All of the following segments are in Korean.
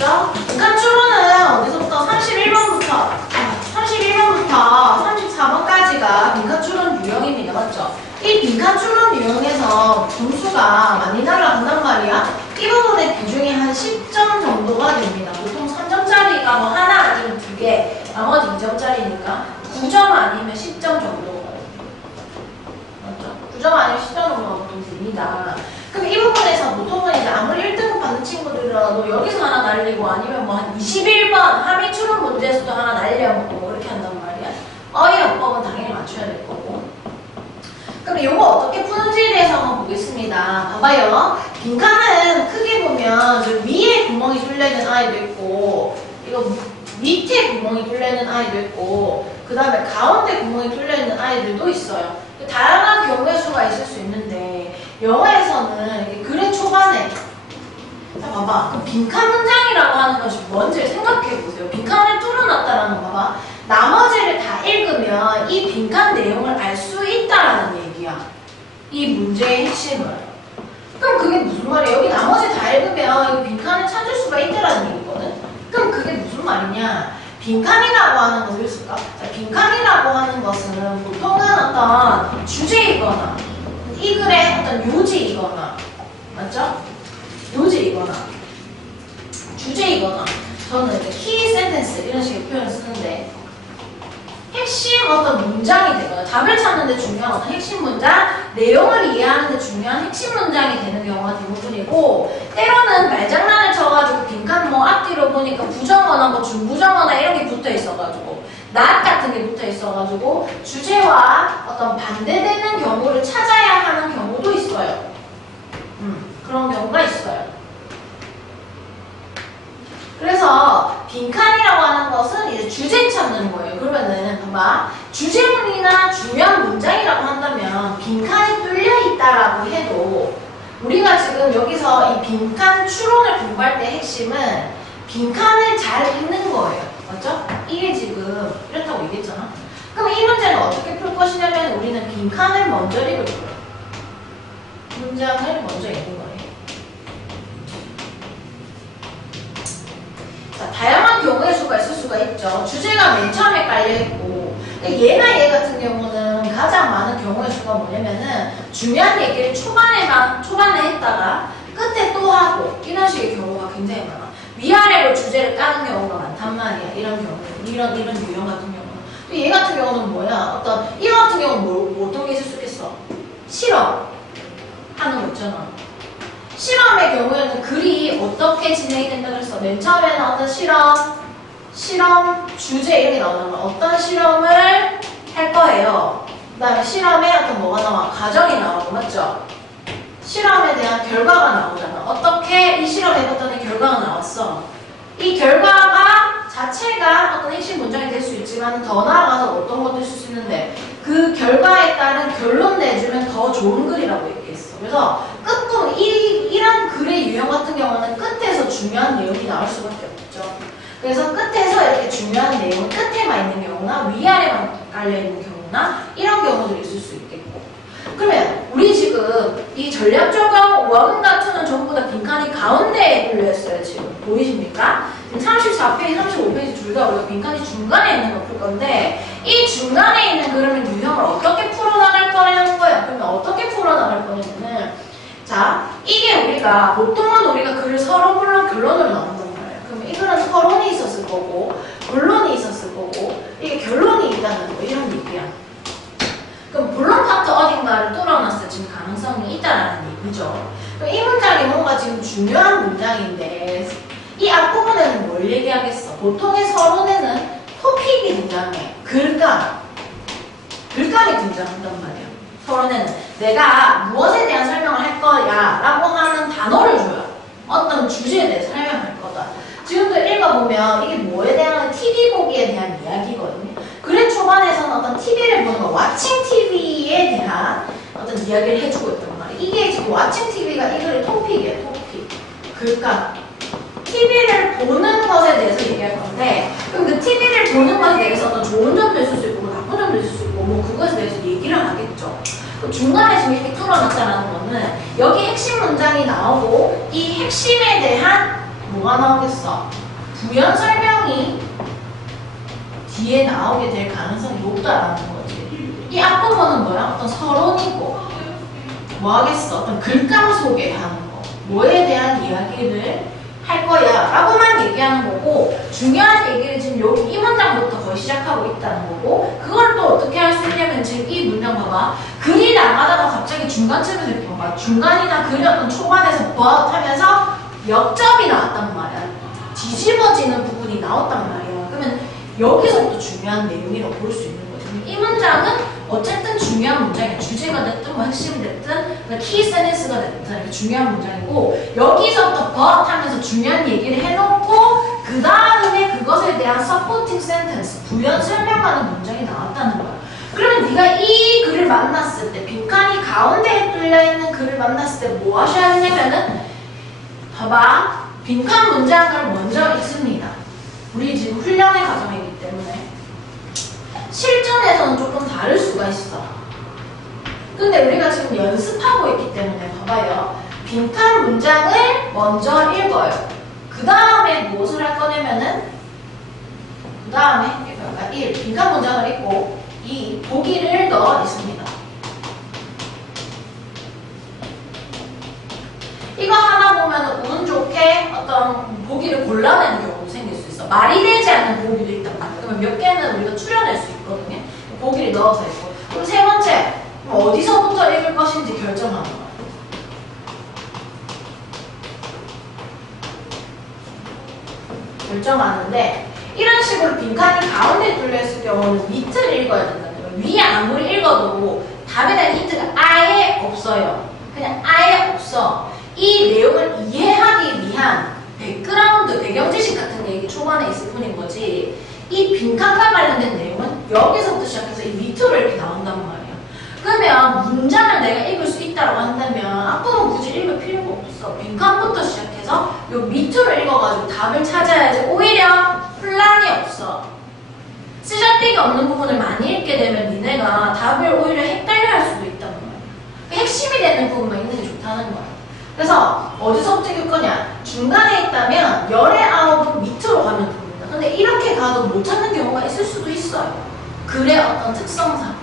맞죠? 빈칸 추론은 어디서부터 31번부터 34번까지가 빈칸 추론 유형입니다. 맞죠? 이 빈칸 추론 유형에서 점수가 많이 날아간단 말이야. 이 부분의 비중이 한 10점 정도가 됩니다. 보통 3점짜리가 뭐 하나 아니면 2개, 나머지 2점짜리니까 9점 아니면 10점 정도가 맞죠? 9점 아니면 10점 정도가 보통 됩니다. 그럼 이 부분에서 보통은 이제 아무리 1등급 받는 친구들이라도 여기서 하나 날리고 아니면 뭐 한 21번 함의 추론 문제에서도 하나 날려먹고 이렇게 한단 말이야. 어휘어법은 당연히 맞춰야 될 거고. 그럼 이거 어떻게 푸는지에 대해서 한번 보겠습니다. 봐봐요. 빈칸은 크게 보면 저 위에 구멍이 뚫려있는 아이도 있고 이거 밑에 구멍이 뚫려있는 아이도 있고 그 다음에 가운데 구멍이 뚫려있는 아이들도 있어요. 다양한 경우의 수가 있을 수 있는데 영어에서는 이게 글의 초반에 자 봐봐. 그럼 빈칸 문장이라고 하는 것이 뭔지 생각해보세요. 빈칸을 뚫어놨다라는 거 봐봐. 나머지를 다 읽으면 이 빈칸 내용을 알 수 있다라는 얘기야. 이 문제의 핵심을. 그럼 그게 무슨 말이야? 여기 나머지 다 읽으면 이 빈칸을 찾을 수가 있다라는 얘기거든. 그럼 그게 무슨 말이냐? 빈칸이라고 하는 것을 쓸까? 자, 빈칸이라고 하는 것은 보통은 어떤 주제이거나 이 글의 어떤 요지이거나 맞죠? 요지이거나 주제이거나 저는 이제 키 센텐스 이런 식의 표현을 쓰는데 핵심 어떤 문장이 되거나 답을 찾는 데 중요한 어떤 핵심 문장, 내용을 이해하는 데 중요한 핵심 문장이 되는 경우가 대부분이고 때로는 말장난을 쳐가지고 빈칸 뭐 앞뒤로 보니까 부정어나 뭐 중부정어나 이런 게 붙어 있어가지고 not 같은 게 붙어 있어가지고 주제와 어떤 반대되는 경우를 찾아야 하는 경우도 있어요. 그런 경우가 있어요. 그래서 빈칸이라고 하는 것은 이제 주제 찾는 거예요. 그러면은 봐봐. 주제문이나 중요한 문장이라고 한다면 빈칸이 뚫려 있다라고 해도 우리가 지금 여기서 이 빈칸 추론을 공부할 때 핵심은 빈칸을 잘 읽는 거예요. 맞죠? 이게 지금 이렇다고 얘기했잖아. 그럼 이 문제는 어떻게 풀 것이냐면 우리는 빈칸을 먼저 읽을 거예요. 문장을 먼저 읽는 거예요. 자, 다양한 경우의 수가 있을 수가 있죠. 주제가 맨 처음에 깔려있고 얘나 얘 같은 경우는 가장 많은 경우의 수가 뭐냐면은 중요한 얘기를 초반에 했다가 끝에 또 하고 이런 식의 경우가 굉장히 많아. 위아래로 주제를 까는 경우가 많단 말이야. 이런 경우, 이런 유형 같은 경우는. 또 얘 같은 경우는 뭐야? 이거 같은 경우는 어떤 게 있을 수 있겠어? 실험 하는 거 있잖아. 실험의 경우에는 글이 어떻게 진행이 된다 그랬어? 맨 처음에는 어떤 실험 주제 이런 게 나오는 거야. 어떤 실험을 할 거예요. 그 다음에 실험에 어떤 뭐가 나와? 과정이 나오고 맞죠? 실험에 대한 결과가 나오잖아. 어떻게 이 실험을 해봤더니 결과가 나왔어. 이 결과가 자체가 어떤 핵심 문장이 될 수 있지만 더 나아가서 어떤 것도 있을 수 있는데 그 결과에 따른 결론 내주면 더 좋은 글이라고 얘기했어. 그래서 끝부분 이런 글의 유형 같은 경우는 끝에서 중요한 내용이 나올 수밖에 없죠. 그래서 끝에서 이렇게 중요한 내용은 끝에만 있는 경우나 위아래만 깔려있는 경우나 이런 경우들이 있을 수 있겠고 그러면 우리 지금 이 전략 적용 5학년 같은 전부 다 빈칸이 가운데에 뚫려있어요. 지금 보이십니까? 지금 34페이지, 35페이지 둘 다 우리가 빈칸이 중간에 있는 거 풀 건데 이 중간에 있는 그러면 유형을 어떻게 풀어나갈 거냐는 거야. 그러면 어떻게 풀어나갈 거냐면은 자 이게 우리가 보통은 우리가 글을 서로 물론 결론으로 나온단 말이에요. 그러면 이거는 서론이 있었을 거고 본론이 있었을 거고 이게 결론이 있다는 거 이런 얘기야. 그럼 본론 파트 어딘가를 뚫어놨을 지금 가능성이 있다는 얘기죠. 그럼 이 문장이 뭔가 지금 중요한 문장인데 이 앞부분에는 뭘 얘기하겠어? 보통의 서론에는 토픽이 등장해. 글감이 등장한단 말이야. 서론에는 내가 무엇에 대한 설명을 할 거야 라고 하는 단어를 줘요. 어떤 주제에 대해 설명할 거다. 지금도 읽어보면 이게 뭐에 대한 TV 보기에 대한 이야기거든요. 글의 초반에서는 어떤 TV를 보는 거, 왓칭 TV에 대한 어떤 이야기를 해주고 있단 말이야. 이게 지금 왓칭 TV가 이 글의 토픽이에요. 토픽. 글감. TV를 보는 것에 대해서 얘기할 건데 그럼 그 TV를 보는 것에 대해서 어떤 좋은 점도 있을 수 있고 나쁜 점도 있을 수 있고 뭐 그것에 대해서 얘기를 하겠죠. 중간에 지금 이렇게 뚫어놨다는 거는 여기 핵심 문장이 나오고 이 핵심에 대한 뭐가 나오겠어? 부연 설명이 뒤에 나오게 될 가능성이 높다라는 거지. 이 앞부분은 뭐야? 어떤 서론이고 뭐 하겠어? 어떤 글감 소개하는 거. 뭐에 대한 이야기를 할 거야 라고만 얘기하는 거고 중요한 얘기를 지금 여기 이 문장부터 거의 시작하고 있다는 거고 그걸 또 어떻게 할 수 있냐면 지금 이 문장 봐봐. 글이 나가다가 갑자기 중간쯤에서 이렇게 봐봐. 중간이나 글이 어떤 초반에서 but 하면서 역점이 나왔단 말이야. 뒤집어지는 부분이 나왔단 말이야. 그러면 여기서부터 중요한 내용이라고 볼 수 있는 거지. 이 문장은 어쨌든 중요한 문장이야. 주제가 됐든 뭐 핵심이 됐든 키 센텐스가 됐든 이렇게 중요한 문장이고 여기서부터 but 하면서 중요한 얘기를 해놓고 그 다음에 그것에 대한 supporting sentence 부연 설명하는 문장이 나왔다는 거야. 그러면 네가 이 글을 만났을 때 빈칸이 가운데에 뚫려있는 글을 만났을 때 뭐 하셔야 되냐면은 봐봐. 빈칸 문장을 먼저 읽습니다. 우리 지금 훈련의 과정이기 때문에 실전에서는 조금 다를 수가 있어. 근데 우리가 지금 연습하고 있기 때문에 봐봐요. 빈칸 문장을 먼저 읽어요. 그 다음에 무엇을 할 거냐면은 그 다음에 1. 빈칸 문장을 읽고 2. 보기를 넣어 있습니다. 이거 하다 보면 운 좋게 어떤 보기를 골라내는 경우도 생길 수 있어. 말이 되지 않는 보기도 있단 말이야. 그러면 몇 개는 우리가 추려낼 수 있거든요. 보기를 넣어서 있고. 그럼 세 번째, 어디서부터 읽을 것인지 결정하는 거야. 결정하는데 이런 식으로 빈칸이 가운데 뚫려있을 경우는 밑을 읽어야 된다는 거예요. 위에 아무리 읽어도 답에 대한 힌트가 아예 없어요. 그냥 아예 없어. 이 내용을 이해하기 위한 백그라운드, 배경 지식 같은 얘기 초반에 있을 뿐인 거지 이 빈칸과 관련된 내용은 여기서부터 시작해서 이 밑으로 이렇게 나온단 말이야. 그러면 문장을 내가 읽을 수 있다고 한다면 앞부분 굳이 읽을 필요가 없어. 빈칸부터 시작해서 요 밑으로 읽어가지고 답을 찾아야지 오히려 혼란이 없어. 쓰잘데기 없는 부분을 많이 읽게 되면 니네가 답을 오히려 헷갈려 할 수도 있단 말이야. 핵심이 되는 부분만 있는 게 좋다는 거야. 그래서 어디서부터 읽을 거냐? 중간에 있다면 열의 아홉은 밑으로 가면 됩니다. 근데 이렇게 가도 못 찾는 경우가 있을 수도 있어요. 글의 어떤 특성상.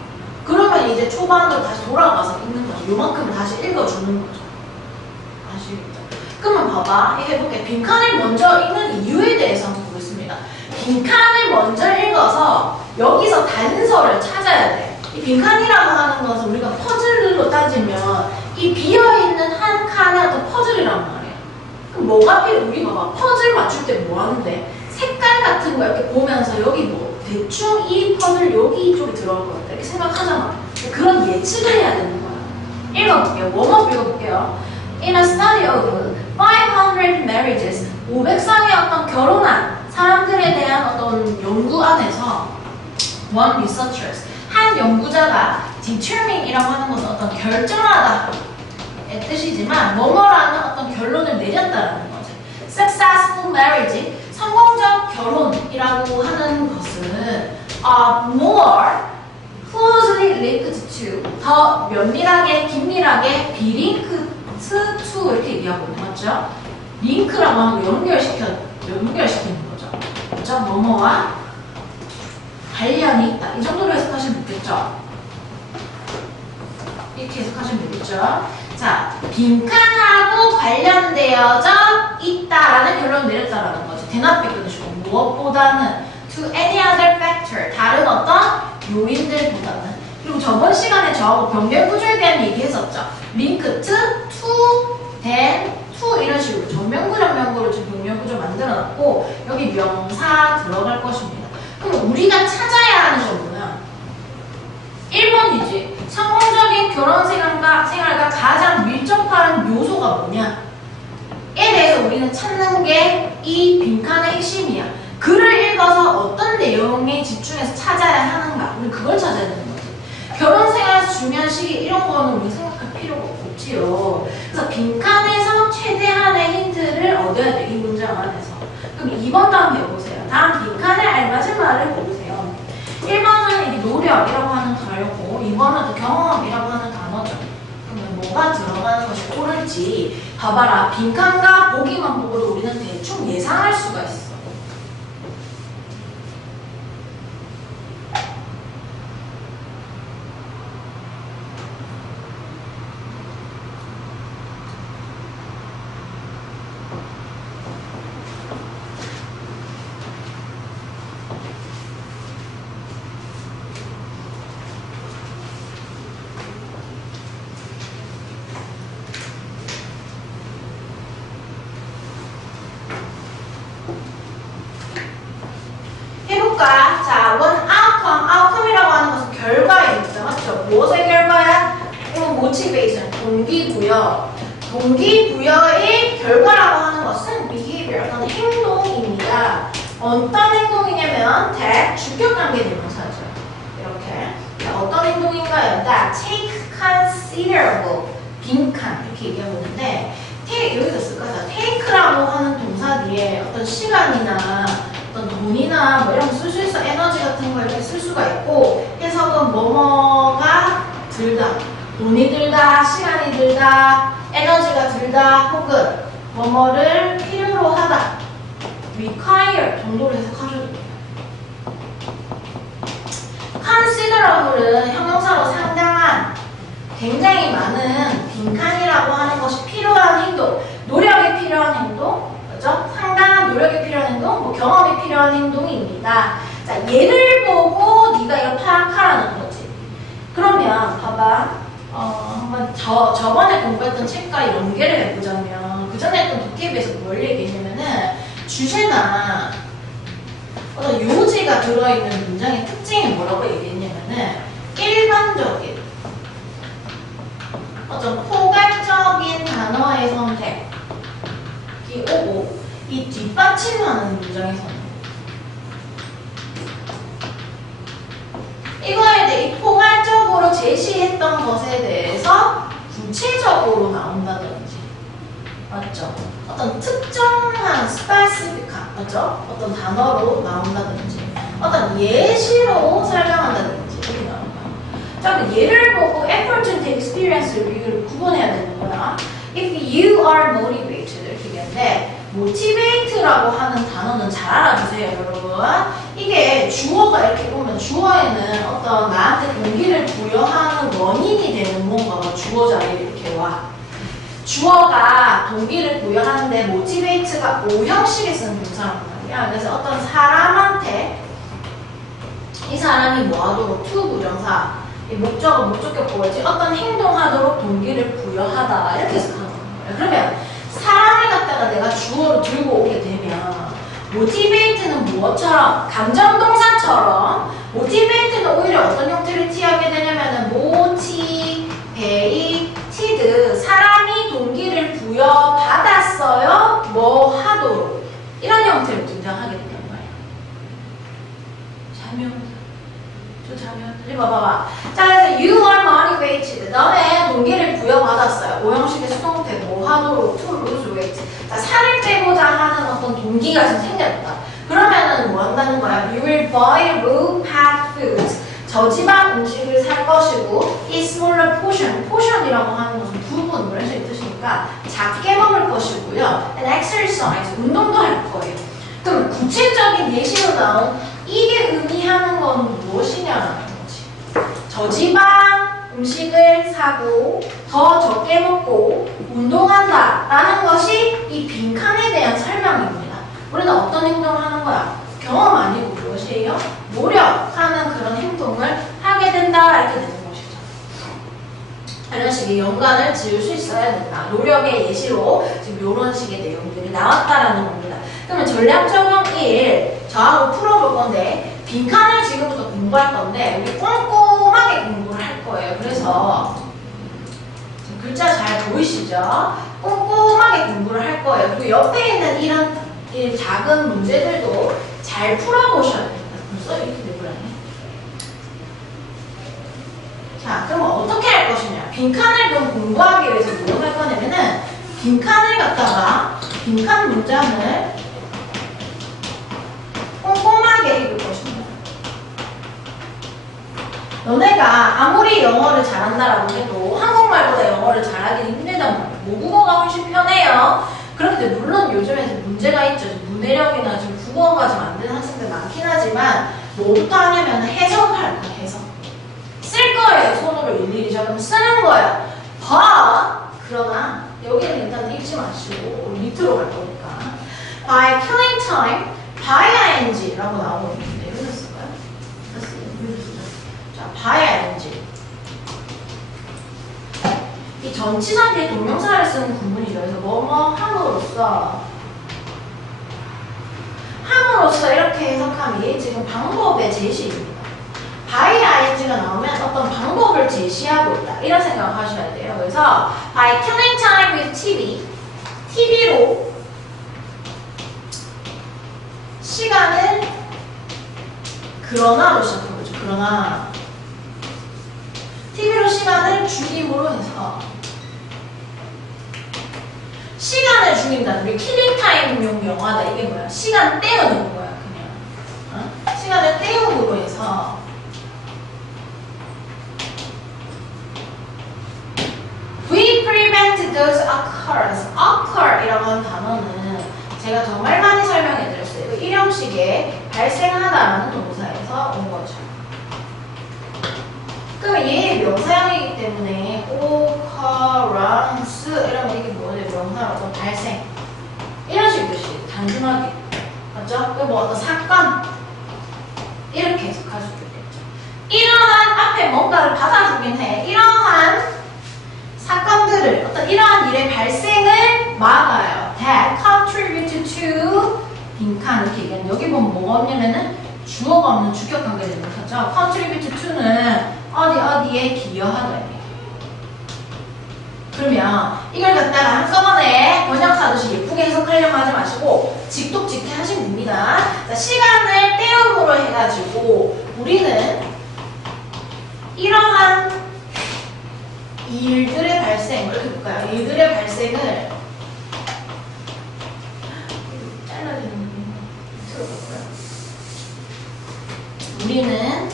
그러면 이제 초반으로 다시 돌아가서 읽는 거죠. 요만큼을 다시 읽어주는 거죠. 아시겠죠? 그러면 봐봐. 해볼게. 빈칸을 먼저 읽는 이유에 대해서 한번 보겠습니다. 빈칸을 먼저 읽어서 여기서 단서를 찾아야 돼. 이 빈칸이라고 하는 것은 우리가 퍼즐로 따지면 이 비어있는 한 칸의 어떤 퍼즐이란 말이야. 그럼 뭐가 필요해? 우리 봐봐. 퍼즐 맞출 때 뭐 하는데? 색깔 같은 거 이렇게 보면서 여기 뭐 대충 이 퍼즐 여기 이쪽에 들어갈 것 같다. 이렇게 생각하잖아. 그런 예측을 해야 되는 거야. 읽어볼게요. 웜업 읽어볼게요. In a study of 500 marriages, 500쌍의 어떤 결혼한 사람들에 대한 어떤 연구 안에서 one researchers, 한 연구자가 determine이라고 하는 것은 어떤 결정하다의 뜻이지만 뭐뭐라는 어떤 결론을 내렸다라는 거지. Successful marriage, 성공적 결혼이라고 하는 것은 more closely linked to, 더 면밀하게, 긴밀하게 be linked to 이렇게 얘기하거든요. 맞죠? 링크라고 하는 거 연결시키는 거죠. 그렇죠? 뭐뭐와 관련이 있다. 이 정도로 해석하시면 되겠죠? 이렇게 해석하시면 되겠죠? 자, 빈칸하고 관련되어져 있다라는 결론을 내렸다라는 거죠. 대답 끊으시고 무엇보다는 to any other factor, 다른 어떤 요인들보다는. 그리고 저번 시간에 저하고 병렬 구조에 대한 얘기했었죠. linked to, then, to 이런 식으로 전면구 전면구로 지금 병렬 구조 만들어놨고 여기 명사 들어갈 것입니다. 그럼 우리가 찾아야 하는 건 뭐야? 1번이지. 성공적인 결혼 생활과 가장 밀접한 요소가 뭐냐? 에 대해서 우리는 찾는 게 이 빈칸의 핵심이야. 글을 읽어서 어떤 내용에 집중해서 찾아야 하는가? 우리 그걸 찾아야 되는 거지. 결혼 생활에서 중요한 시기 이런 거는 우리 생각할 필요가 없지요. 그래서 빈칸에서 최대한의 힌트를 얻어야 돼. 이 문장 안에서. 그럼 2번 다음 해보세요. 다음 빈칸에 알맞은 말을 보세요. 1번은 이게 노력이라고 하는 단어고 2번은 또 경험이라고 하는 단어죠. 그러면 뭐가 들어가는 것이 옳을지 봐봐라. 빈칸과 보기만 보고도 우리는 대충 예상할 수가 있어. 해볼까? 자, one outcome. outcome이라고 하는 것은 결과입니다. 맞죠? 무엇의 결과야? 이건 motivation, 동기부여. 동기부여의 결과라고 하는 것은 behavior, 어떤 행동입니다. 어떤 행동이냐면 that, 주격관계 대명사죠. 이렇게. 자, 어떤 행동인가요? that take considerable, 빈칸 이렇게 얘기하고 있는데 여기서 쓸 거야. take라고 하는 동사 뒤에 어떤 시간이나 어떤 돈이나 뭐 이런 거 쓸 수 있어. 에너지 같은 거 이렇게 쓸 수가 있고 해석은 뭐뭐가 들다, 돈이 들다, 시간이 들다, 에너지가 들다 혹은 뭐뭐를 필요로 하다, require 정도로 해석하셔도 돼요. considerable은 형용사로 상당한, 굉장히 많은 빈칸이라고 하는 것이 필요한 행동, 노력이 필요한 행동, 그죠? 상당한 노력이 필요한 행동, 뭐 경험이 필요한 행동입니다. 자, 얘를 보고 네가 이걸 파악하라는 거지. 그러면 봐봐, 한번 저번에 공부했던 책과 연계를 해보자면 그 전에 했던 도깨비에서 뭘 얘기했냐면은 주제나 어떤 요지가 들어있는 문장의 특징이 뭐라고 얘기했냐면은 일반적인 어떤 포괄적인 단어의 선택이 오고 이 뒷받침하는 문장에서는 이거에 대해 이 포괄적으로 제시했던 것에 대해서 구체적으로 나온다든지, 맞죠? 어떤 특정한 스페시픽한, 맞죠? 어떤 단어로 나온다든지 어떤 예시로 설명한다든지 이렇게 나오는 거야. 자, 그럼 얘를 보고 effort and experience review를 구분해야 되는 거야. If you are motivated 이렇게 얘기하는데 motivate라고 하는 단어는 잘 알아두세요, 여러분. 이게 주어가 이렇게 보면 주어에는 어떤 나한테 동기를 부여하는 원인이 되는 뭔가가 주어 자리에 이렇게 와. 주어가 동기를 부여하는데 motivate가 O형식에 쓰는 동사란 말이야. 그래서 어떤 사람한테 이 사람이 뭐하도록 to 부정사, 이 목적은 목적격 보호지 어떤 행동하도록 동기를 부여하다 이렇게 해석하는 거예요. 그러면 사람을 갖다가 내가 주어로 들고 오게 되면 motivate는 무엇처럼? 감정동사처럼 motivate는 오히려 어떤 형태를 취하게 되냐면은 motivated, 사람이 동기를 부여받았어요 뭐 하도록 이런 형태로 등장하게 된다는 거예요. 봐봐. 자, 그래서 you are motivated. 너네 동기를 부여받았어요. 오형식의 수동태 뭐 하도록 to lose weight. 자, 살을 빼고자 하는 어떤 동기가 지금 생겼다. 그러면은 뭐 한다는 거야? You will buy low fat foods. 저지방 음식을 살 것이고 이 smaller portion, portion이라고 하는 것은 부분, 이런 식의 뜻이니까 작게 먹을 것이고요. And exercise, 운동도 할 거예요. 그럼 구체적인 예시로 나온 이게 의미하는 건 무엇이냐라는 거지. 저지방 음식을 사고 더 적게 먹고 운동한다 라는 것이 이 빈칸에 대한 설명입니다. 우리는 어떤 행동을 하는 거야? 경험 아니고 무엇이에요? 노력하는 그런 행동을 하게 된다 이렇게 되는 것이죠. 이런 식의 연관을 지을 수 있어야 된다. 노력의 예시로 지금 이런 식의 내용들이 나왔다라는 겁니다. 그러면 전략 적용 1 저하고 풀어볼 건데 빈칸을 지금부터 공부할 건데 우리 꼼꼼하게 공부를 할 거예요. 그래서 글자 잘 보이시죠? 꼼꼼하게 공부를 할 거예요. 그리고 옆에 있는 이런 작은 문제들도 잘 풀어보셔야 됩니다. 벌써 이렇게 되고라네. 자, 그럼 어떻게 할 것이냐? 빈칸을 그럼 공부하기 위해서 뭐 할 거냐면은 빈칸을 갖다가 빈칸 문장을 꼼꼼하게 읽을 것입니다. 너네가 아무리 영어를 잘한다라고 해도 한국 한국말보다 영어를 잘하기 힘들단 말이에요. 모국어가 훨씬 편해요. 그런데 물론 요즘에 문제가 있죠. 문해력이나 지금 국어가 좀 안 되는 학생들 많긴 하지만 뭐부터 하냐면 해석할 거야, 해석. 쓸 거예요, 손으로 일일이. 자, 그럼 쓰는 거야. 봐! 그러나 여기는 일단 읽지 마시고 밑으로 갈 거니까. By killing time, by ing라고 나오고 있는데 읽었을까요? 자, by ing. 이 전치사 뒤에 동명사를 쓰는 구문이죠. 그래서 뭐뭐 함으로써 이렇게 해석하면 얘 지금 방법의 제시입니다. by ing가 나오면 어떤 방법을 제시하고 있다. 이런 생각을 하셔야 돼요. 그래서 by killing time with TV로 시간을 그러나로 시작한 거죠. 그러나 TV로 시간을 죽임으로 해서 시간을 죽인다. 우리 킬링타임용 영화다. 이게 뭐야? 시간 때우는 거야. 그냥 시간을 때움으로 해서 We prevent those occurs. occur 이라고 하는 단어는 제가 정말 많이 설명해 드렸어요. 일형식에 발생하다라는 동사에서 온 거죠. 그러면 얘의 명사형이기 때문에 occurrence 이러면 이게 뭐예요? 명사로서 발생 이런 식의 뜻이에요. 단순하게 맞죠? 그 뭐 어떤 사건 이렇게 해석할 수도 있겠죠. 이러한 앞에 뭔가를 받아주긴 해. 이러한 사건들을 어떤 이러한 일의 발생을 막아요. That contribute to 빈칸 이렇게 얘기하는. 여기 보면 뭐가 없냐면은 주어가 없는 주격 관계되는 거죠. contribute to는 어디에 기여하다. 그러면 이걸 갖다가 한꺼번에 번역하듯이 예쁘게 해석하려고 하지 마시고 직독직해 하시면 됩니다. 자, 시간을 때움으로 해가지고 우리는 이러한 일들의 발생, 이렇게 볼까요? 일들의 발생을 잘라주는 들어볼까요? 우리는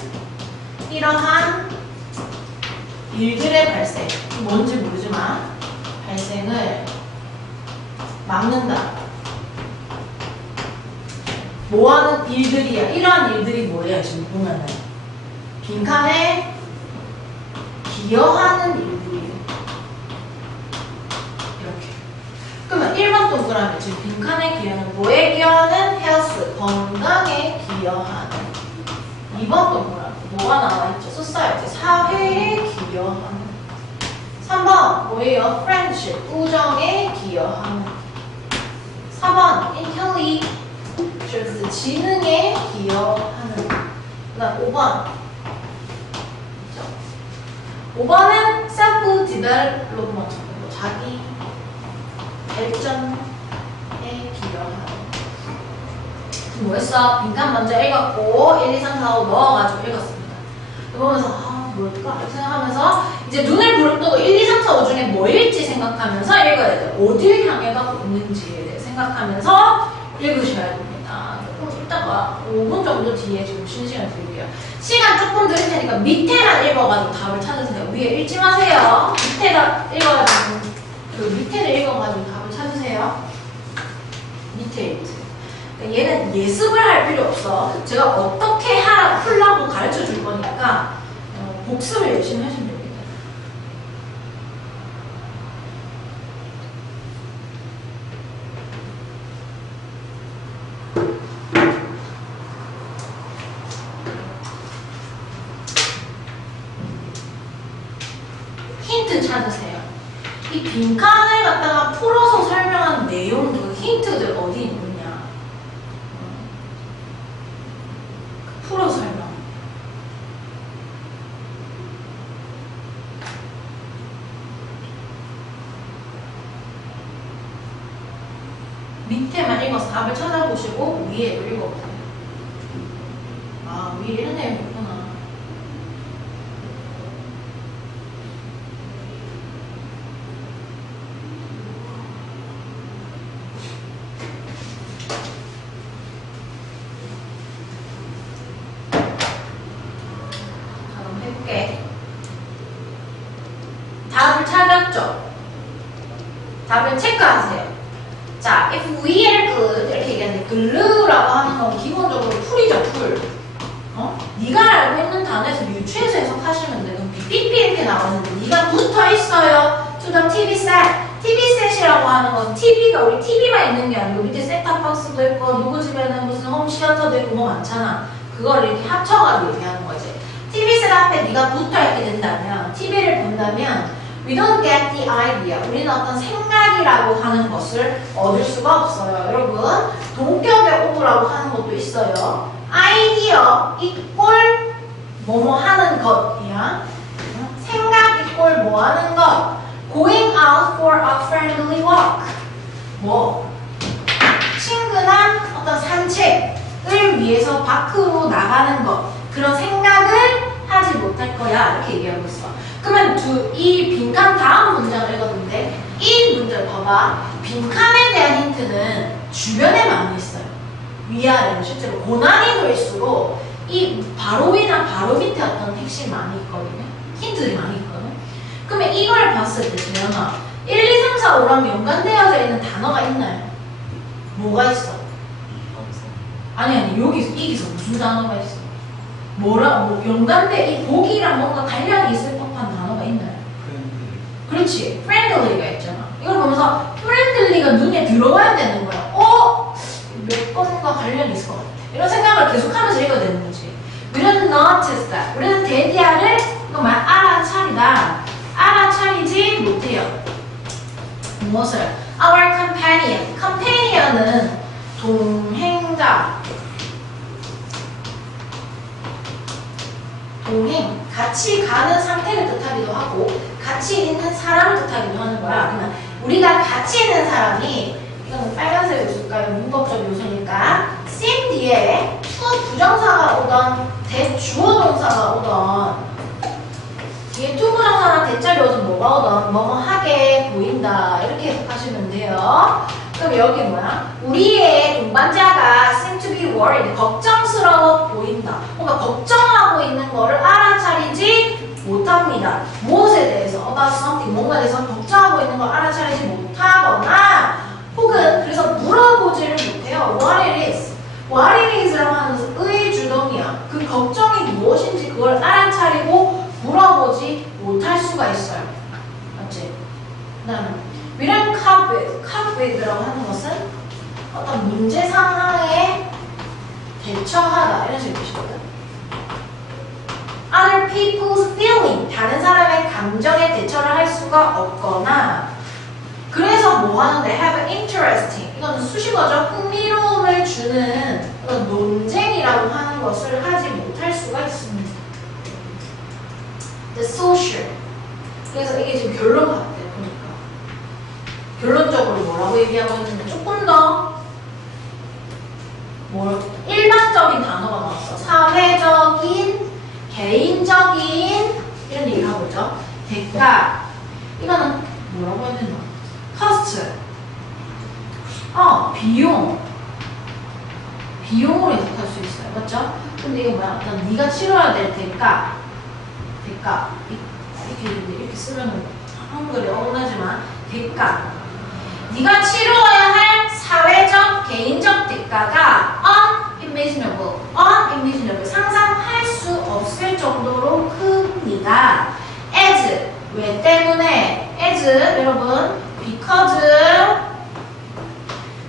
이러한 일들의 발생, 뭔지 모르지만 발생을 막는다. 뭐하는 일들이야? 이러한 일들이 뭐예요? 지금 보면은 빈칸에 기여하는 일들이에요. 이렇게. 그러면 1번 동그라미 지금 빈칸에 기여하는 뭐에 기여하는? 헬스, 건강에 기여하는. 2번 동그라미 뭐가 나와있죠? 소사이티, 사회에 기여하는. 3번 뭐예요? friendship, 우정에 기여하는. 4번 intelligence, 지능에 기여하는. 그 다음 5번 5번은 self-development, 자기 발전에 기여하는. 뭐였어? 빈칸 먼저 읽었고 1, 2, 3, 4, 5 넣어가지고 읽었습니다. 그러면서 뭘까? 생각하면서 이제 눈을 부릅뜨고 1, 2, 3, 4, 5 중에 뭐일지 생각하면서 읽어야 돼요. 어딜 향해 가고 있는지에 대해 생각하면서 읽으셔야 됩니다. 조금 이따가 5분 정도 뒤에 지금 쉬는 시간 드릴게요. 시간 조금 드릴 테니까 밑에만 읽어가지고 답을 찾으세요. 위에 읽지 마세요. 밑에다 읽어가지고 그 밑에를 읽어가지고 답을 찾으세요. 밑에 읽으세요. 얘는 예습을 할 필요 없어. 제가 어떻게 풀라고 가르쳐 줄 거니까 복습을 열심히 하시면 됩니다. 힌트 찾으세요. 이 빈칸을 갖다가 풀어서 설명한 내용, 그 힌트들 어디 있느냐. 풀어 설명. 밑에만 읽어서 답을 찾아보시고 위에 읽어보세요. 아, 위에 이런 내용이 있구나. 답을 답을 체크하세요. 자, if we are good 이렇게 얘기하는데 glue라고 하는 건 기본적으로 풀이죠, 풀. 네가 알고 있는 단어에서 유추해서 해석하시면 돼. 그럼 삐삐삐 이렇게 나오는데 네가 붙어 있어요. to the TV set. TV set이라고 하는 건 TV가 우리 TV만 있는 게 아니고 밑에 셋탑박스도 있고 누구 집에는 무슨 홈시어터도 있고 뭐 많잖아. 그걸 이렇게 합쳐가지고 얘기하는 거지. TV 셋 앞에 네가 붙어 있게 된다면 TV를 본다면 we don't get the idea. 우리는 어떤 생각이라고 하는 것을 얻을 수가 없어요. 여러분 동격의 오브라고 하는 것도 있어요. 아이디어 이꼴 뭐뭐 하는 것이야. 생각 이꼴 뭐 하는 것. Going out for a friendly walk. 뭐 친근한 어떤 산책을 위해서 밖으로 나가는 것. 그런 생각을 하지 못할 거야. 이렇게 얘기하고 있어. 그러면 이 빈칸 다음 문장을 읽었는데 이 문제를 봐봐. 빈칸에 대한 힌트는 주변에 많이 있어요. 위아래는 실제로 고난이도일수록 이 바로 위나 바로 밑에 어떤 핵심이 많이 있거든요. 힌트들이 많이 있거든요. 그러면 이걸 봤을 때 재현아 1, 2, 3, 4, 5랑 연관되어져 있는 단어가 있나요? 뭐가 있어? 아니 여기서 무슨 단어가 있어? 뭐 연관돼 이 보기랑 뭔가 관련이 있을 법한 단어가 있나요? 그렇지, friendly가 있잖아. 이걸 보면서 friendly가 눈에 들어와야 되는 거야. 몇 번과 관련이 있을 것 같아. 이런 생각을 계속하면서 읽어야 되는 거지. We don't notice that. 우리는 데디아를 이거만 알아차리다. 알아차리지 못해요. 무엇을? Our companion. companion은 동행자. 동행, 같이 가는 상태를 뜻하기도 하고 같이 있는 사람을 뜻하기도 하는 거야. 그러면 우리가 같이 있는 사람이 이건 빨간색 요소일까요? 문법적 요소니까 sim 뒤에 to 부정사가 오던 대주어 동사가 오던 뒤에 to 부정사나 대자리 오던 뭐가 오던 뭐뭐 하게 보인다 이렇게 해석하시면 돼요. 그럼 여기 뭐야? 우리의 동반자가 seem to be worried 걱정스러워 보인다. 뭔가 걱정하고 있는 거를 알아차리지 못합니다. 무엇에 대해서 about something 뭔가에 대해서 걱정하고 있는 걸 알아차리지 못하거나 혹은 그래서 물어보지를 못해요. What it is. What it is라고 하는 것은 의주동이야. 그 걱정이 무엇인지 그걸 알아차리고 물어보지 못할 수가 있어요. 맞지? 그 다음에 we don't cope with라고 하는 것은 어떤 문제 상황에 대처하다 이런 식의 뜻이거든. Other people's feeling 다른 사람의 감정에 대처를 할 수가 없거나 그래서 뭐 하는데 have interesting 이건 수식어죠. 흥미로움을 주는 어떤 논쟁이라고 하는 것을 하지 못할 수가 있습니다. The social 그래서 이게 지금 결론 같아요. 그러니까 결론적으로 뭐라고 얘기하고 있는데 조금 더 일반적인 단어가 나왔어. 사회적인, 개인적인 이런 얘기를 하고 있죠. 대가 이거는 뭐라고 해야 되나? cost 비용으로 해석할 수 있어요. 맞죠? 근데 이거 뭐야? 일단 네가 치러야 될 대가 이렇게 쓰면 한글이 어긋나지만 대가 네가 치러야 할 사회적, 개인적 대가가 unimaginable 상상할 수 없을 정도로 큽니다. as 왜 때문에 as 여러분 because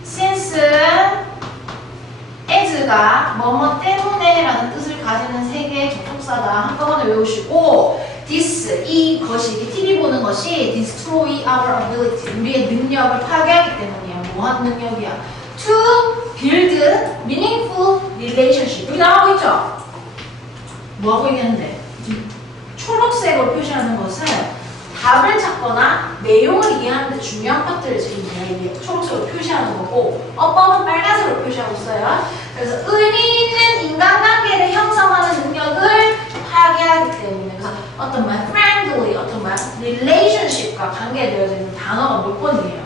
since as가 뭐뭐 때문에 라는 뜻을 가지는 세 개의 접속사다. 한꺼번에 외우시고 this 이것이 TV 보는 것이 destroy our ability 우리의 능력을 파괴하기 때문이야. 뭐하는 능력이야? to build meaningful relationship 여기 나오고 있죠? 뭐하고 있겠는데? 초록색으로 표시하는 것은 답을 찾거나 내용을 이해하는 데 중요한 파트를 지금 초록색으로 표시하는 거고 어법은 빨간색으로 표시하고 있어요. 그래서 의미 있는 인간관계를 형성하는 능력을 파괴하기 때문에 그래서 어떤 말 friendly, 어떤 말 relationship과 관계되어져 있는 단어가 몇 번이에요?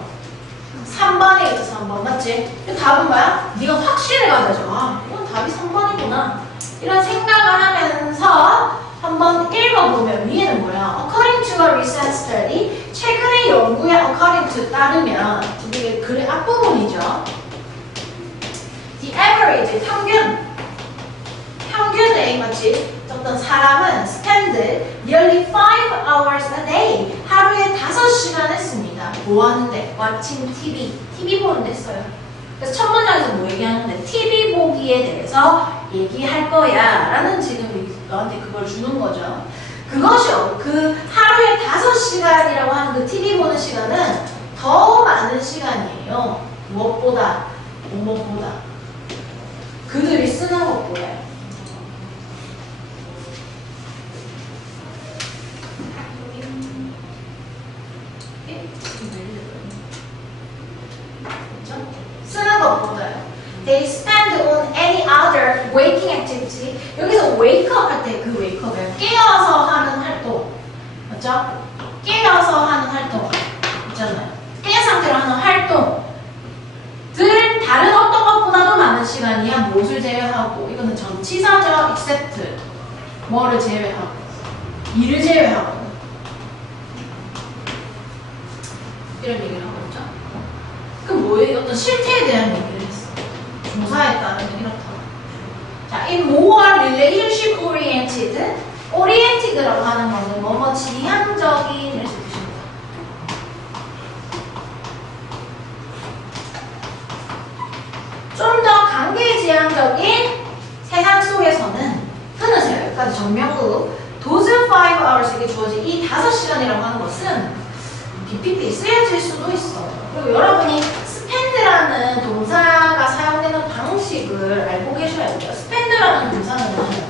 3번이겠죠. 3번 맞지? 답은 뭐야? 네가 확신을 가져줘. 이건 답이 3번이구나 이런 생각을 하면서 한번 읽어보면 위에는 뭐야? According to a recent study, 최근의 연구에 according to 따르면 이게 글의 앞부분이죠. The average, 평균의 맞지? 어떤 사람은 spend nearly 5 hours a day, 하루에 5시간을 씁니다. 뭐 하는데? watching TV 보는 데 써요. 그래서 첫 문장에서 뭐 얘기하는데 TV 보기에 대해서 얘기할 거야 라는 지금 너한테 그걸 주는 거죠. 그것이 그 하루에 5시간이라고 하는 그 TV 보는 시간은 더 많은 시간이에요. 무엇보다? 그들이 쓰는 것보다요. 쓰는 것보다요. They spend on any other waking activity. 여기서 wake up 할 때 그 wake up이에요. 깨어서 하는 활동. 맞죠? 깨어서 하는 활동. 있잖아요. 깨 상태로 하는 활동. 들 다른 어떤 것보다도 많은 시간이야. 무엇을 제외하고. 이거는 전치사죠. except. 뭐를 제외하고. 일을 제외하고. 이런 얘기를 하고 있죠. 그럼 뭐예요? 어떤 실태에 대한 얘기를 했어. 조사에 따르면 이렇다. 자, in more relationship oriented라고 하는 거는 뭐뭐 지향적인 이렇게 뜻입니다. 좀 더 관계 지향적인 세상 속에서는 끊으세요. 여기까지 정명구 those 5 hours에게 주어진 이 5시간이라고 하는 것은 PPT 쓰여질 수도 있어요. 그리고 여러분이 spend라는 동사가 사용되는 방식을 알고 계셔야 돼요. spend라는 동사는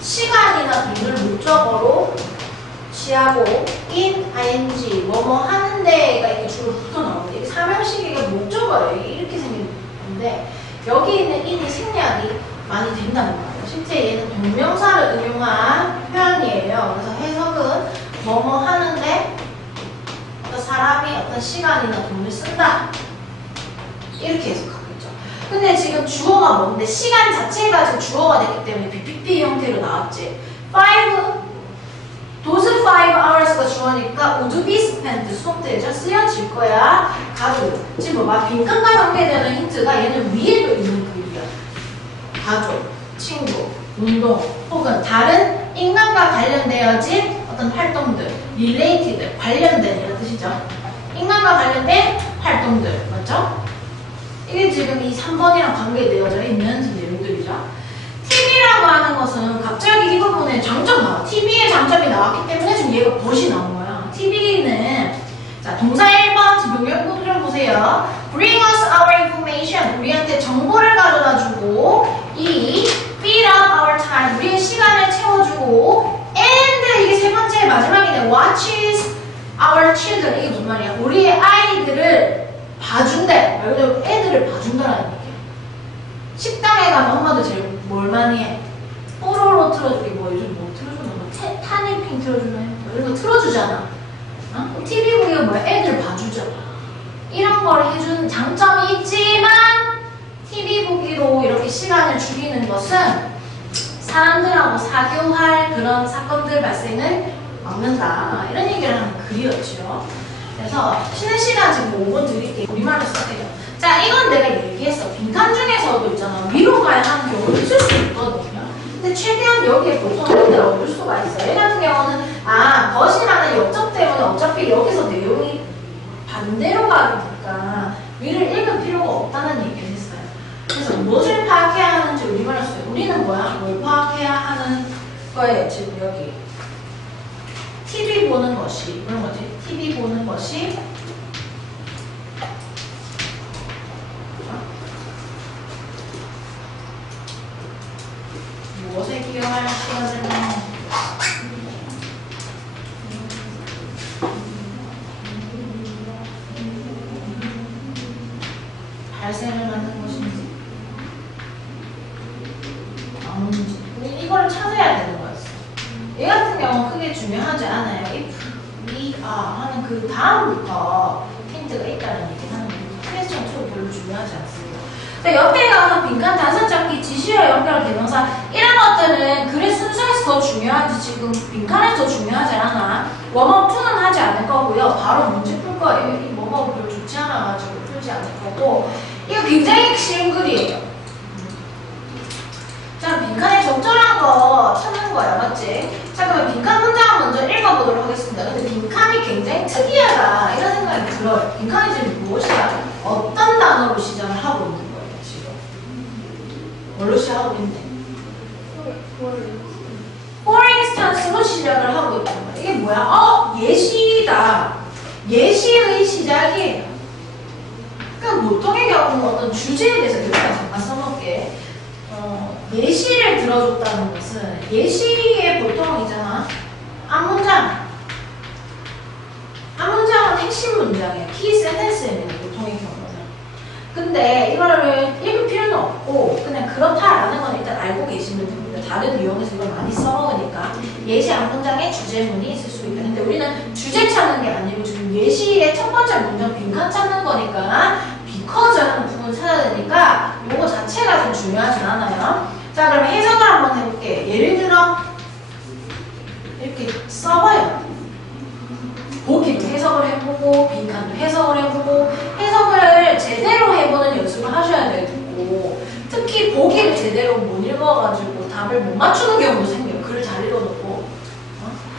시간이나 돈을 목적어로 취하고 in, ing, 뭐뭐 하는데가 이렇게 주로 붙어 나오는데 이게 사명식이가 목적어예요. 이렇게 생겼는데 여기 있는 in이 생략이 많이 된다는 거예요. 실제 얘는 동명사를 응용한 표현이에요. 그래서 해석은 뭐뭐 하는데 어떤 사람이 어떤 시간이나 돈을 쓴다. 이렇게 해석하겠죠. 근데 지금 주어가 뭔데 시간 자체가 지금 주어가 됐기 때문에 BPP 형태로 나왔지. 5, those 5 hours가 주어니까 would be spent 수동태죠. 쓰여질 거야. 가족. 지금 뭐 빈칸과 연계되는 힌트가 얘는 위에도 있는 글이야. 가족, 친구, 운동 혹은 다른 인간과 관련되어진 어떤 활동들, related, 관련된 이런 뜻이죠. 인간과 관련된 활동들, 맞죠? 이게 지금 이 3번이랑 관계되어져 있는 내용들이죠. TV라고 하는 것은 갑자기 이 부분에 장점 나와. TV의 장점이 나왔기 때문에 지금 얘가 벗이 나온 거야. TV는 자 동사 1번 지금 명령구 좀 보세요. Bring us our information. 우리한테 정보를 가져다주고 이 fill up our time. 우리의 시간을 채워주고 and 이게 세 번째 마지막이네. Watches our children. 이게 무슨 말이야? 우리의 아이들을 봐준대. 말 그대로 애들을 봐준다라는 얘기야. 식당에 가면 엄마도 제일 뭘 많이 해? 뽀로로 틀어주기 뭐 요즘 뭐 틀어주는 거? 타니핑 틀어주네. 뭐 이런 거 틀어주잖아. 어? TV 보기가 뭐야? 애들 봐주죠. 이런 걸 해주는 장점이 있지만 TV 보기로 이렇게 시간을 죽이는 것은 사람들하고 사교할 그런 사건들 발생을 막는다. 이런 얘기를 하는 글이었죠. 그래서 쉬는 시간 지금 5분 드릴게요. 우리말로 써요. 자, 이건 내가 얘기했어. 빈칸 중에서도 있잖아. 위로 가야 하는 경우도 있을 수 있거든요. 근데 최대한 여기에 보통을 얻을 수가 있어요. 얘 같은 경우는 벗이라는 역적 때문에 어차피 여기서 내용이 반대로 가니까 위를 읽을 필요가 없다는 얘기를 했어요. 그래서 무엇을 파악해야 하는지 우리말로 써요. 우리는 뭐야? 뭘 파악해야 하는 거예요. 지금 여기. TV 보는 것이 그런 거지. TV 보는 것이 무엇에 기여할 시간을 발생을 하는 것인지 아닌지 이걸 찾아야 되는 거였어. 얘 같은 경우는 크게 중요하지 않아요. if, we, are 하는 그 다음부터 힌트가 있다는 얘기를 하는 거예요. 퀘스천 2 별로 중요하지 않습니다. 근데 옆에 가면 빈칸 단서 찾기, 지시와 연결 대명사 이런 것들은 글의 순서에서 더 중요하지 지금 빈칸에서 더 중요하지 않아. 웜업2는 하지 않을 거고요. 바로 문제 풀 거예요. 이 웜업 별로 좋지 않아가지고 풀지 않을 거고 이거 굉장히 쉬운 글이에요. 자, 빈칸에 적절한 거 찾는 거야, 맞지? 자, 그러면 빈칸 문장 먼저 읽어보도록 하겠습니다. 근데 빈칸이 굉장히 특이하다 이런 생각이 들어요. 빈칸이 지금 무엇이야? 어떤 단어로 시작을 하고 있는 거예요, 지금? 뭘로 시작하고 있네? For instance로 시작을 하고 있는 거야. 이게 뭐야? 예시다. 예시의 시작이에요. 그러니까 보통의 경우는 어떤 주제에 대해서 이렇게 잠깐 써놓을게. 예시를 들어줬다는 것은 예시에 보통 있잖아. 앞문장. 앞문장은 핵심 문장이에요. 키 센텐스에는 보통의 경우는. 근데 이거를 읽을 필요는 없고 그냥 그렇다라는 건 일단 알고 계시면 됩니다. 다른 유형에서 이걸 많이 써먹으니까 예시 앞문장에 주제문이 있을 수 있다. 근데 우리는 주제 찾는 게 아니고 지금 예시의 첫 번째 문장 빈칸 찾는 거니까 because 하는 부분을 찾아야 되니까 이거 자체가 좀 중요하진 않아요. 자, 그럼 해석을 한번 해볼게. 예를 들어 이렇게 써봐요. 보기도 해석을 해보고 빈칸도 해석을 해보고 해석을 제대로 해보는 연습을 하셔야 되고 특히 보기를 제대로 못 읽어가지고 답을 못 맞추는 경우도 생겨요. 글을 잘 읽어놓고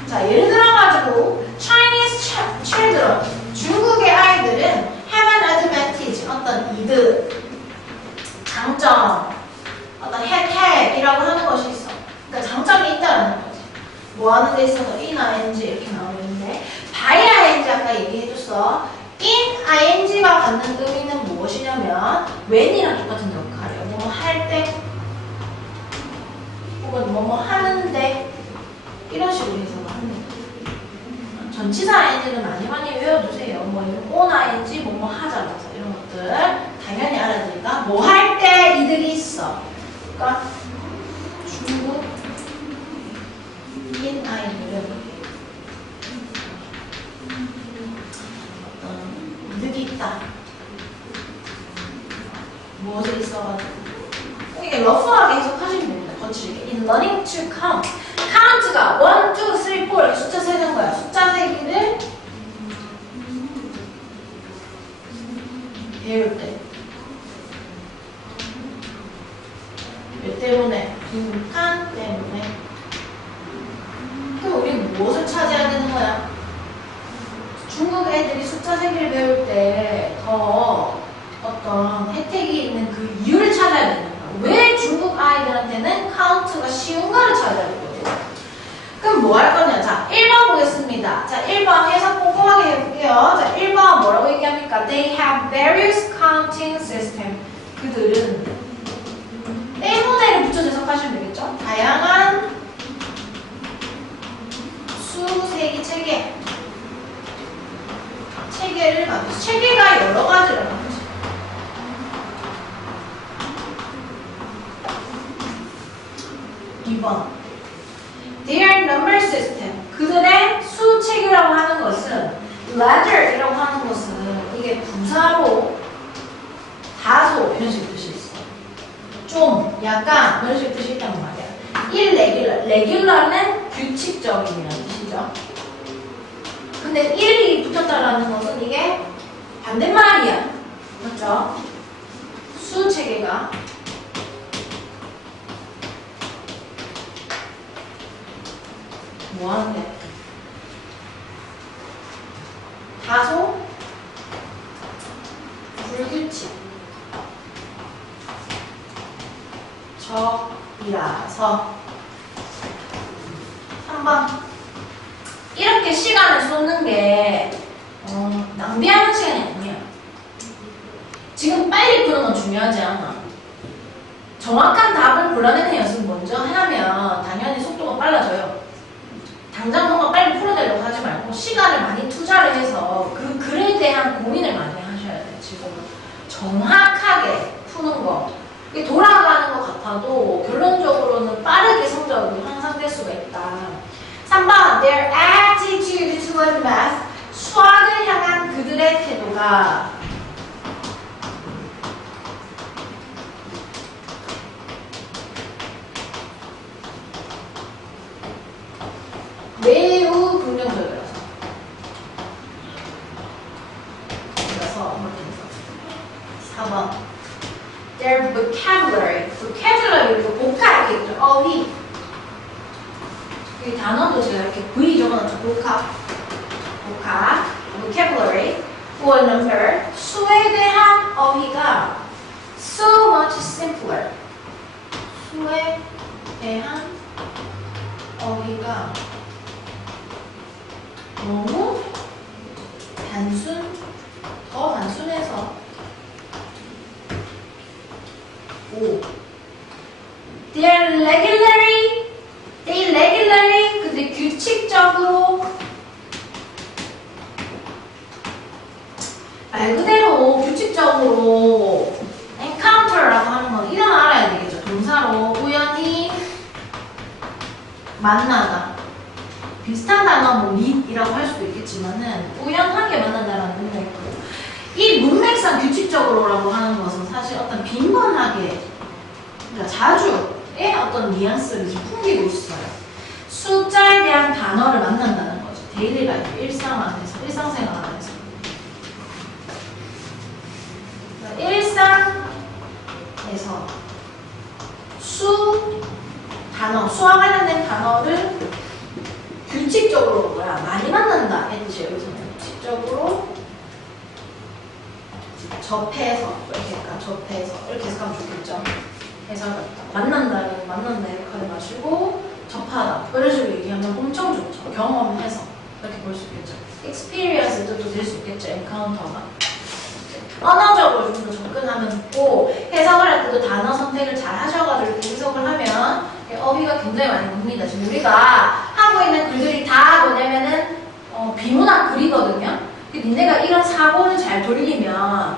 자, 예를 들어가지고 Chinese children 중국의 아이들은 have an advantage 어떤 이득 장점 어떤 혜택이라고 하는 것이 있어. 그러니까 장점이 있다는 거지. 뭐 하는 데 있어서 in, ing 이렇게 나오는데 by ing 아까 얘기해줬어. in, ing가 갖는 의미는 무엇이냐면 when이랑 똑같은 역할이에요. 뭐 할 때 혹은 뭐뭐 하는데 이런 식으로 해석을 합니다. 전치사 ing는 많이 외워두세요. 뭐 on ing 뭐뭐 하자라서 이런 것들 당연히 알아두니까 뭐 할 때 이득이 있어. 그러니까 중국 인 아이들은 어떤 이득이 있다. 무엇에 있어가지고 이게 러프하게 해석하시면 됩니다. 거칠게. In learning to count. count가 1, 2, 3, 4 이렇게 숫자 세는 거야. 숫자 세기를 배울 때. 왜 때문에? 빈칸 때문에. 그럼 우리는 무엇을 찾아야 되는 거야? 중국 애들이 숫자 세기를 배울 때 더 어떤 혜택이 있는 그 이유를 찾아야 되는 거야. 왜 중국 아이들한테는 카운트가 쉬운가를 찾아야 되거든. 그럼 뭐 할 거냐? 자, 1번 보겠습니다. 자, 1번 해석 꼼꼼하게 해볼게요. 자, 1번 뭐라고 얘기합니까? They have various counting system. 그들은 A 모델을 붙여서 해석하시면 되겠죠? 다양한 수세기 체계를 만들죠. 체계가 여러 가지를 만들죠. 2번 Their number system. 그들의 수 체계라고 하는 것은 ladder이라고 하는 것은 이게 부사로 다소 이런 식의 뜻이 있어. 좀 약간 이런 식의 뜻이 있단 말이야. irregular는 규칙적인이라는 뜻이죠. 근데 1이 붙었다라는 것은 이게 반대말이야. 맞죠? 수 체계가 뭐 하는데? 다소 불규칙 적이라서 3번 이렇게 시간을 쏟는 게 낭비하는 시간이 아니야. 지금 빨리 푸는 건 중요하지 않아. 정확한 답을 골라내는 연습 먼저 하면 당연히 속도가 빨라져요. 당장 뭔가 빨리 풀어내려고 하지 말고 시간을 많이 투자를 해서 그 글에 대한 고민을 많이 하셔야 돼요. 지금 정확하게 푸는 거. 이게 돌아가는 것 같아도 결론적으로는 빠르게 성적이 향상될 수가 있다. 3번 Their attitude toward math. 수학을 향한 그들의 태도가 매우 긍정적이라서. 그래서 이렇게 해서 4번. Their vocabulary. vocabulary도 복합 이렇게 있죠. 어휘. 이 단어도 제가 이렇게 V 적어놨죠. 복합. vocabulary. or number. 수에 대한 어휘가 so much simpler. 수에 대한 어휘가 너무 더 단순해서. 오. They regularly, 근데 규칙적으로, 말 그대로 규칙적으로 encounter라고 하는 건 이런 거 알아야 되겠죠. 동사로 우연히 만나다. 비슷한 단어 뭐 meet이라고 할 수도 있겠지만은 우연하게 만난다라는 의미가 있고, 이 문맥상 규칙적으로라고 하는 것은 사실 어떤 빈번하게, 그러니까 자주의 어떤 뉘앙스를 좀 풍기고 있어요. 숫자에 대한 단어를 만난다는 거죠. 데일리 라이프, 일상생활 안에서. 일상에서 수와 관련된 단어를 규칙적으로 많이 만난다. 했지, 여기서는. 규칙적으로 접해서, 이렇게 해석하면 좋겠죠. 만난다 이렇게 마시고, 접하다. 이런 식으로 얘기하면 엄청 좋죠. 경험해서. 이렇게 볼 수 있겠죠. experience도 될 수 있겠죠. encounter가. 언어적으로 좀 더 접근하면 좋고, 해석을 할 때도 단어 선택을 잘 하셔가지고 해석을 하면 어휘가 굉장히 많이 봅니다. 지금 우리가 하고 있는 글들이 다 뭐냐면은 비문학 글이거든요. 니네가 이런 사고를 잘 돌리면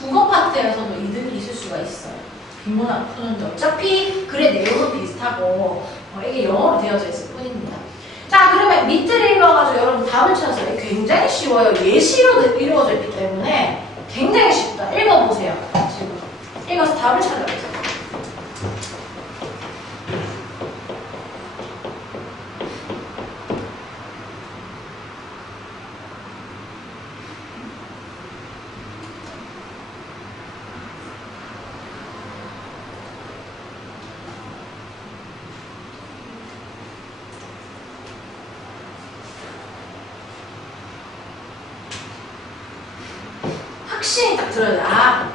국어 파트에서도 이득이 있을 수가 있어요. 비문학 푸는데 어차피 글의 내용은 비슷하고 이게 영어로 되어져 있을 뿐입니다. 자, 그러면 밑을 읽어가지고 여러분 답을 찾았어요. 굉장히 쉬워요. 예시로 이루어져 있기 때문에 굉장히 쉽다. 읽어보세요. 지금 읽어서 답을 찾아보세요. 확실히 딱 들어야 돼. 아,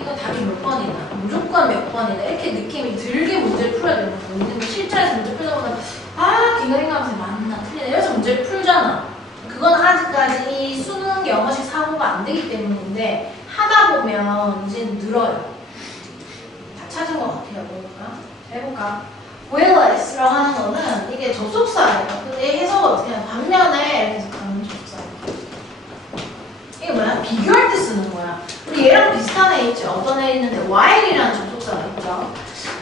이거 답이 몇 번이나, 무조건 몇 번이나, 이렇게 느낌이 들게 문제를 풀어야 되는 거죠. 근데 실전에서 문제 풀다 보면, 아, 기가인가하면서 맞나, 틀리나, 이래서 문제를 풀잖아. 그건 아직까지 이 수능 영어식 사고가 안 되기 때문인데, 하다 보면 이제 늘어요. 다 찾은 것 같아요, 보니까. 해볼까? Willis라고 하는 거는 이게 접속사예요. 근데 해석을 어떻게 하냐. 반면에, 이렇게 해서 가는 접속사예요. 이게 뭐야? 비교할 때 쓰는 거야. 우리 얘랑 비슷한 애 있죠? 어떤 애 있는데 while이라는 접속사가 있죠?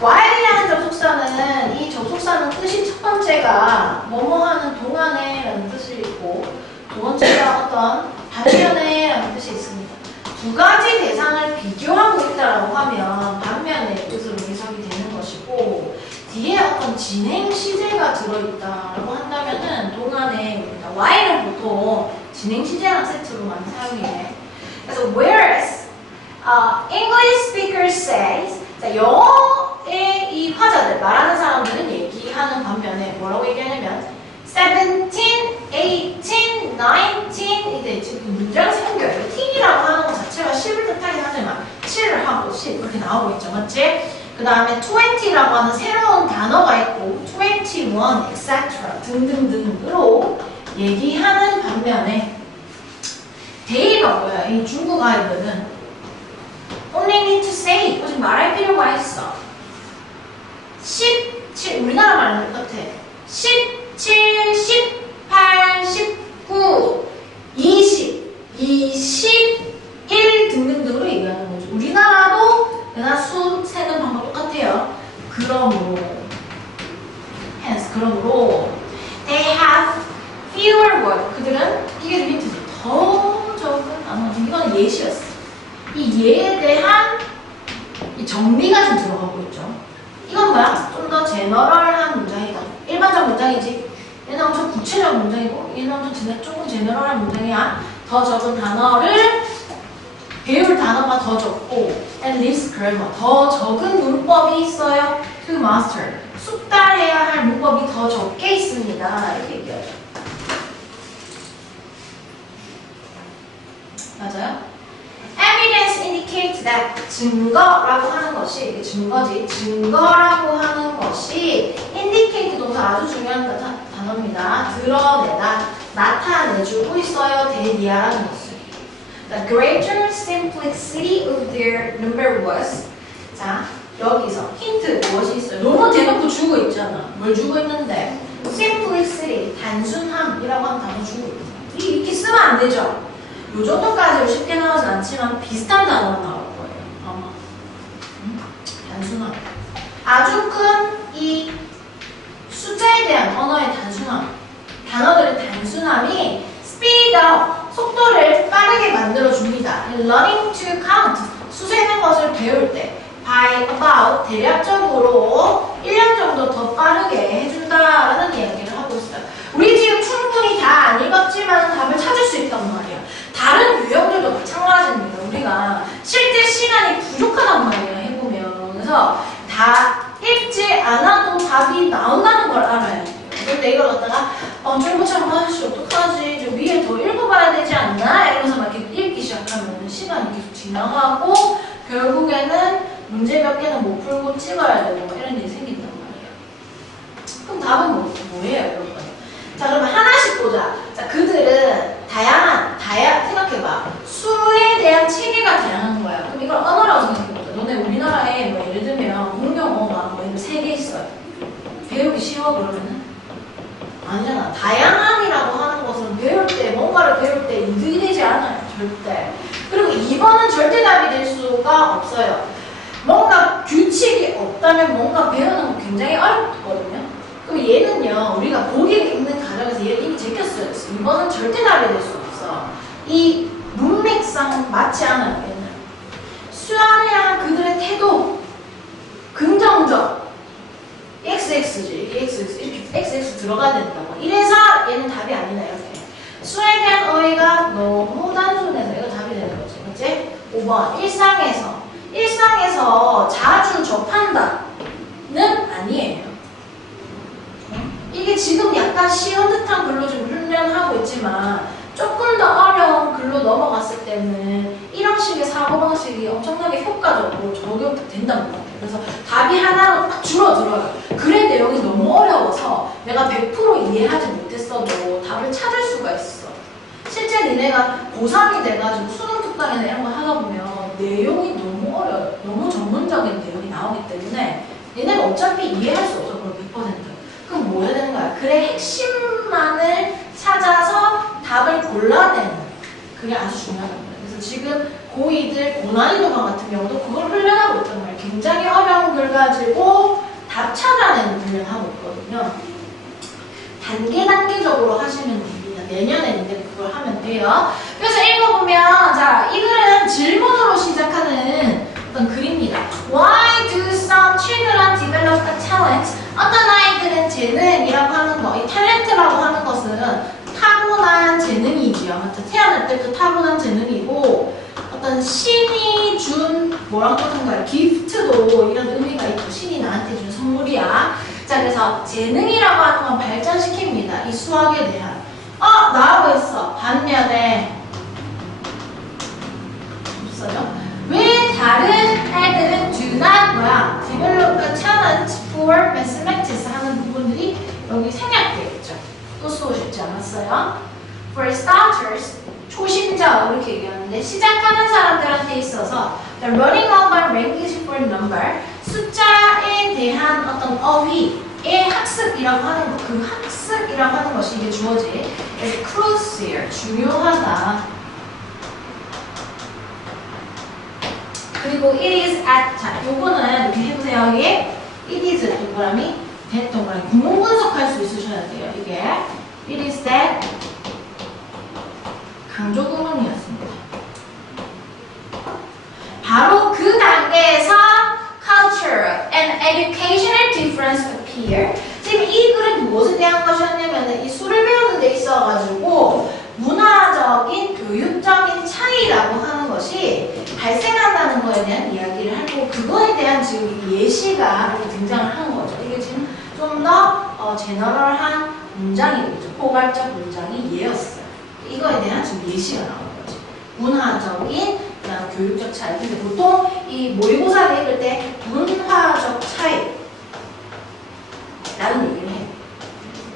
while이라는 접속사는 이 접속사는 뜻이 첫 번째가 뭐뭐 하는 동안에 라는 뜻이 있고 두 번째가 어떤 반면에 뜻이 있습니다. 두 가지 대상을 비교하고 있다라고 하면 반면의 뜻으로 해석이 되는 것이고, 뒤에 어떤 진행 시제가 들어있다라고 한다면은 동안에 while은 보통 진행 시제랑 세트로 많이 사용해. 그래서 whereas English speakers says, 자, 영어의 이 화자들, 말하는 사람들은 얘기하는 반면에 뭐라고 얘기하냐면 17, 18, 19 이제 지금 문장이 생겨요. teen이라고 하는 것 자체가 10을 뜻하긴 하지만 7을 하고 10 이렇게 나오고 있죠. 맞지? 그 다음에 20라고 하는 새로운 단어가 있고 21, etc. 등등등으로 얘기하는 반면에 they가 뭐야? 이 중국 아이들은 only need to say, 오직 말할 필요가 있어. 17, 우리나라 말은 똑같아. 17, 18, 19, 20, 21 등등등으로 얘기하는 거죠. 우리나라도 내가 수 세는 방법 똑같아요. 그러므로 they have fewer words. 그들은 이게 힌트죠. 더 적은 단어. 이건 예시였어. 이 예에 대한 이 정리가 좀 들어가고 있죠. 이건 뭐야? 좀 더 제너럴한 문장이다. 일반적 문장이지. 얘는 엄청 구체적 문장이고 얘는 엄청 조금 제너럴한 문장이야. 더 적은 단어를 배울 단어가 더 적고 and less grammar 더 적은 문법이 있어요. to master 숙달해야 할 문법이 더 적게 있습니다. 이렇게 얘기하죠. 맞아요? Evidence indicates that 증거라고 하는 것이 이게 증거지. 증거라고 하는 것이 indicate 동사 아주 중요한 단어입니다. 드러내다, 나타내주고 있어요. 대디아라는 것을. The greater simplicity of their number was. 자, 여기서 힌트 무엇이 있어요? 너무 대놓고 주고 있잖아. 뭘 주고 있는데? simplicity, 단순함이라고 하는 단어 주고 있잖아. 이렇게 쓰면 안 되죠? 요 정도까지로 쉽게 나오진 않지만 비슷한 단어가 나올 거예요. 아마. 단순함. 아주 큰 이 숫자에 대한 언어의 단순함. 단어들의 단순함이 speed up, 속도를 빠르게 만들어줍니다. Learning to count, 수세는 것을 배울 때 by about, 대략적으로 1년 정도 더 빠르게 해준다라는 이야기를 하고 있어요. 우리 지금 충분히 다 안 읽었지만 답을 찾을 수 있단 말이야. 다른 유형들도 마찬가지입니다. 우리가 실제 시간이 부족하단 말이에요. 해보면. 그래서 다 읽지 않아도 답이 나온다는 걸 알아야 돼요. 근데 이걸 갖다가 줄부처럼 아씨 어떡하지? 저 위에 더 읽어봐야 되지 않나? 이러면서 막 이렇게 읽기 시작하면 시간이 계속 지나가고 결국에는 문제 몇 개는 못 풀고 찍어야 되고 뭐 이런 일이 생긴단 말이에요. 그럼 답은 뭐예요, 여러분? 자, 그러면 하나씩 보자. 자, 그들은 생각해봐. 수에 대한 체계가 다양한 거야. 그럼 이걸 언어라고 생각해보자. 너네 우리나라에 뭐 예를 들면 공용어가 뭐 예를 들면 3개 있어요. 배우기 쉬워 그러면은? 아니잖아. 다양한이라고 하는 것은 배울 때, 뭔가를 배울 때 이득이 되지 않아요. 절대. 그리고 2번은 절대 답이 될 수가 없어요. 뭔가 규칙이 없다면 뭔가 배우는 거 굉장히 어렵거든요. 그럼 얘는요, 우리가 보기를 읽는 과정에서 얘를 이미 제꼈어요. 2번은 절대 답이 될 수 없어. 이 문맥상 맞지 않아요, 얘는. 수아에 대한 그들의 태도, 긍정적. XX지, 이게 XX, 이렇게 XX 들어가야 된다고. 이래서 얘는 답이 아니네, 이렇게. 수에 대한 어휘가 너무 단순해서 이거 답이 되는 거지. 그치? 5번. 일상에서 자주 접한다는 아니에요. 이게 지금 약간 쉬운 듯한 글로 좀 훈련하고 있지만 조금 더 어려운 글로 넘어갔을 때는 이런 식의 사고방식이 엄청나게 효과적으로 적용된다는 것 같아요. 그래서 답이 하나로 딱 줄어들어요. 글의 내용이 너무 어려워서 내가 100% 이해하지 못했어도 답을 찾을 수가 있어. 실제 니네가 고3이 돼가지고 수능 특강이나 이런 거 하다 보면 내용이 너무 어려워요. 너무 전문적인 내용이 나오기 때문에 얘네가 어차피 이해할 수 없어. 그럼 100%. 그럼 뭐 해야 되는 거야? 글의 핵심만을 찾아서 답을 골라내는 그게 아주 중요하단 말이에요. 그래서 지금 고2들 고난이도반 같은 경우도 그걸 훈련하고 있단 말이에요. 굉장히 어려운 글 가지고 답 찾아내는 훈련하고 있거든요. 단계적으로 하시면 됩니다. 내년에 이제 그걸 하면 돼요. 그래서 읽어보면 자, 이 글은 질문으로 시작하는 어떤 글입니다. Why do some children develop a talent? 어떤 아이들은 재능이라고 하는 거, 이 탤런트라고 하는 것은 타고난 재능이지요. 태어날 때도 타고난 재능이고 어떤 신이 준 뭐라고 하는 거야? 기프트도 이런 의미가 있고 신이 나한테 준 선물이야. 자, 그래서 재능이라고 하는 건 발전시킵니다. 이 수학에 대한. 나하고 있어. 반면에 없어요. 왜 다른 애들은 do not 뭐야? develop a talent for mathematics 하는 부분들이 여기 생략되어 있죠. 또 쓰고 싶지 않았어요. For starters, 초심자 이렇게 얘기하는데 시작하는 사람들한테 있어서 the running over language for number, 숫자에 대한 어떤 어휘의 학습이라고 하는 것, 그 학습이라고 하는 것이 이게 주어지 is crucial, 중요하다. 그리고 it is at, 자, 요거는 이렇게 해보세요. 여기 it is 동그라미, that 동그라미. 구문 분석할 수 있으셔야 돼요. 이게 it is that 강조 구문이었습니다. 바로 그 단계에서 cultural and educational difference appear. 지금 이 글은 무엇에 대한 것이었냐면 경우에는 이 수를 배우는 데 있어가지고 문화적인 교육적인 차이라고 하는 것이 발생한다는 거에 대한 이야기를 하고 그거에 대한 지금 예시가 등장을 하는 거죠. 이게 지금 좀 더 제너럴한 문장이겠죠. 포괄적 문장이 얘였어요. 이거에 대한 지금 예시가 나오는 거지. 문화적인 교육적 차이. 근데 보통 이 모의고사를 읽을 때 문화적 차이 라는 얘기를 해요.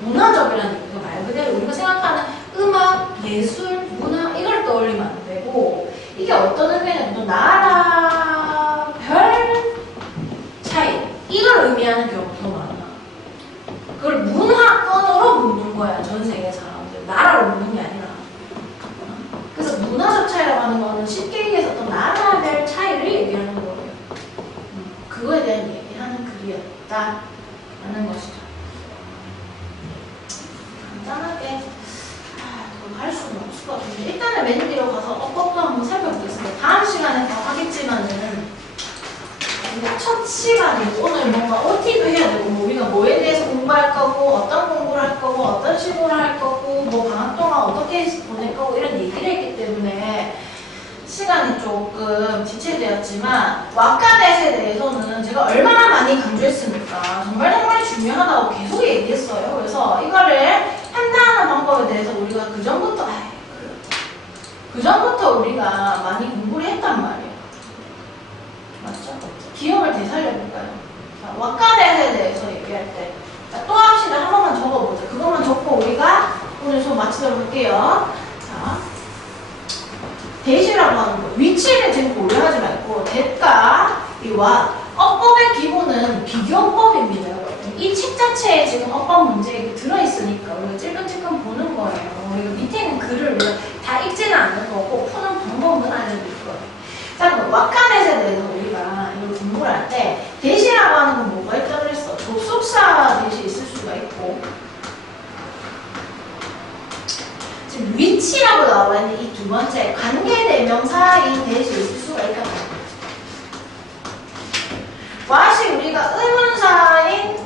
문화적이라는 얘기가 말 그대로 우리가 생각하는 음악, 예술, 문화 이걸 떠올리면 안 되고 이게 어떤 의미는 또 나라별 차이 이걸 의미하는 경우가 더 많아. 그걸 문화권으로 묻는 거야. 전 세계 사람들. 나라로 묻는 게 아니라. 그래서 문화적 차이라고 하는 거는 쉽게 얘기해서 어떤 나라별 차이를 얘기하는 거예요. 그거에 대한 얘기하는 글이었다 라는 것이죠. 간단하게 더 할 수는 없을 것 같은데 일단은 맨 뒤로 가서 어법도 한번 살펴보겠습니다. 다음 시간에 더 하겠지만은 근데 첫 시간이 오늘 뭔가 OT도 해야 되고 뭐 우리가 뭐에 대해서 공부할 거고 어떤 공부를 할 거고 어떤 식으로 할 거고 뭐 방학 동안 어떻게 보낼 거고 이런 얘기를 했기 때문에 시간이 조금 지체되었지만 왁가댓에 대해서는 제가 얼마나 많이 강조했습니까? 정말 중요하다고 계속 얘기했어요. 그래서 이거를 판단하는 방법에 대해서 우리가 그전부터 우리가 많이 공부를 했단 말이에요. 맞죠? 기억을 되살려볼까요? 왁가댓에 대해서 얘기할 때 또 합시다. 한 번만 적어보자. 그것만 적고 우리가 오늘 수업 마치도록 할게요. 자, 대시라고 하는 거. 위치를 지금 고려하지 말고 대가, 이와 어법의 기본은 비교법입니다. 이 책 자체에 지금 어법 문제가 들어있으니까 우리가 찔끔찔끔 보는 거예요. 우리가 밑에 있는 글을 다 읽지는 않는 거고 푸는 방법은 알려드릴 거예요. 자, 그럼 왁가댓에 대해서 우리가 이걸 공부를 할 때 대시라고 하는 건 뭐가 있다고 그랬어? 접속사 대시 있을 수가 있고 지금 위치라고 나와 있는 이 두 번째 관계대명사인 대시 있을 수가 있다고 합니다. 왓이 우리가 의문사인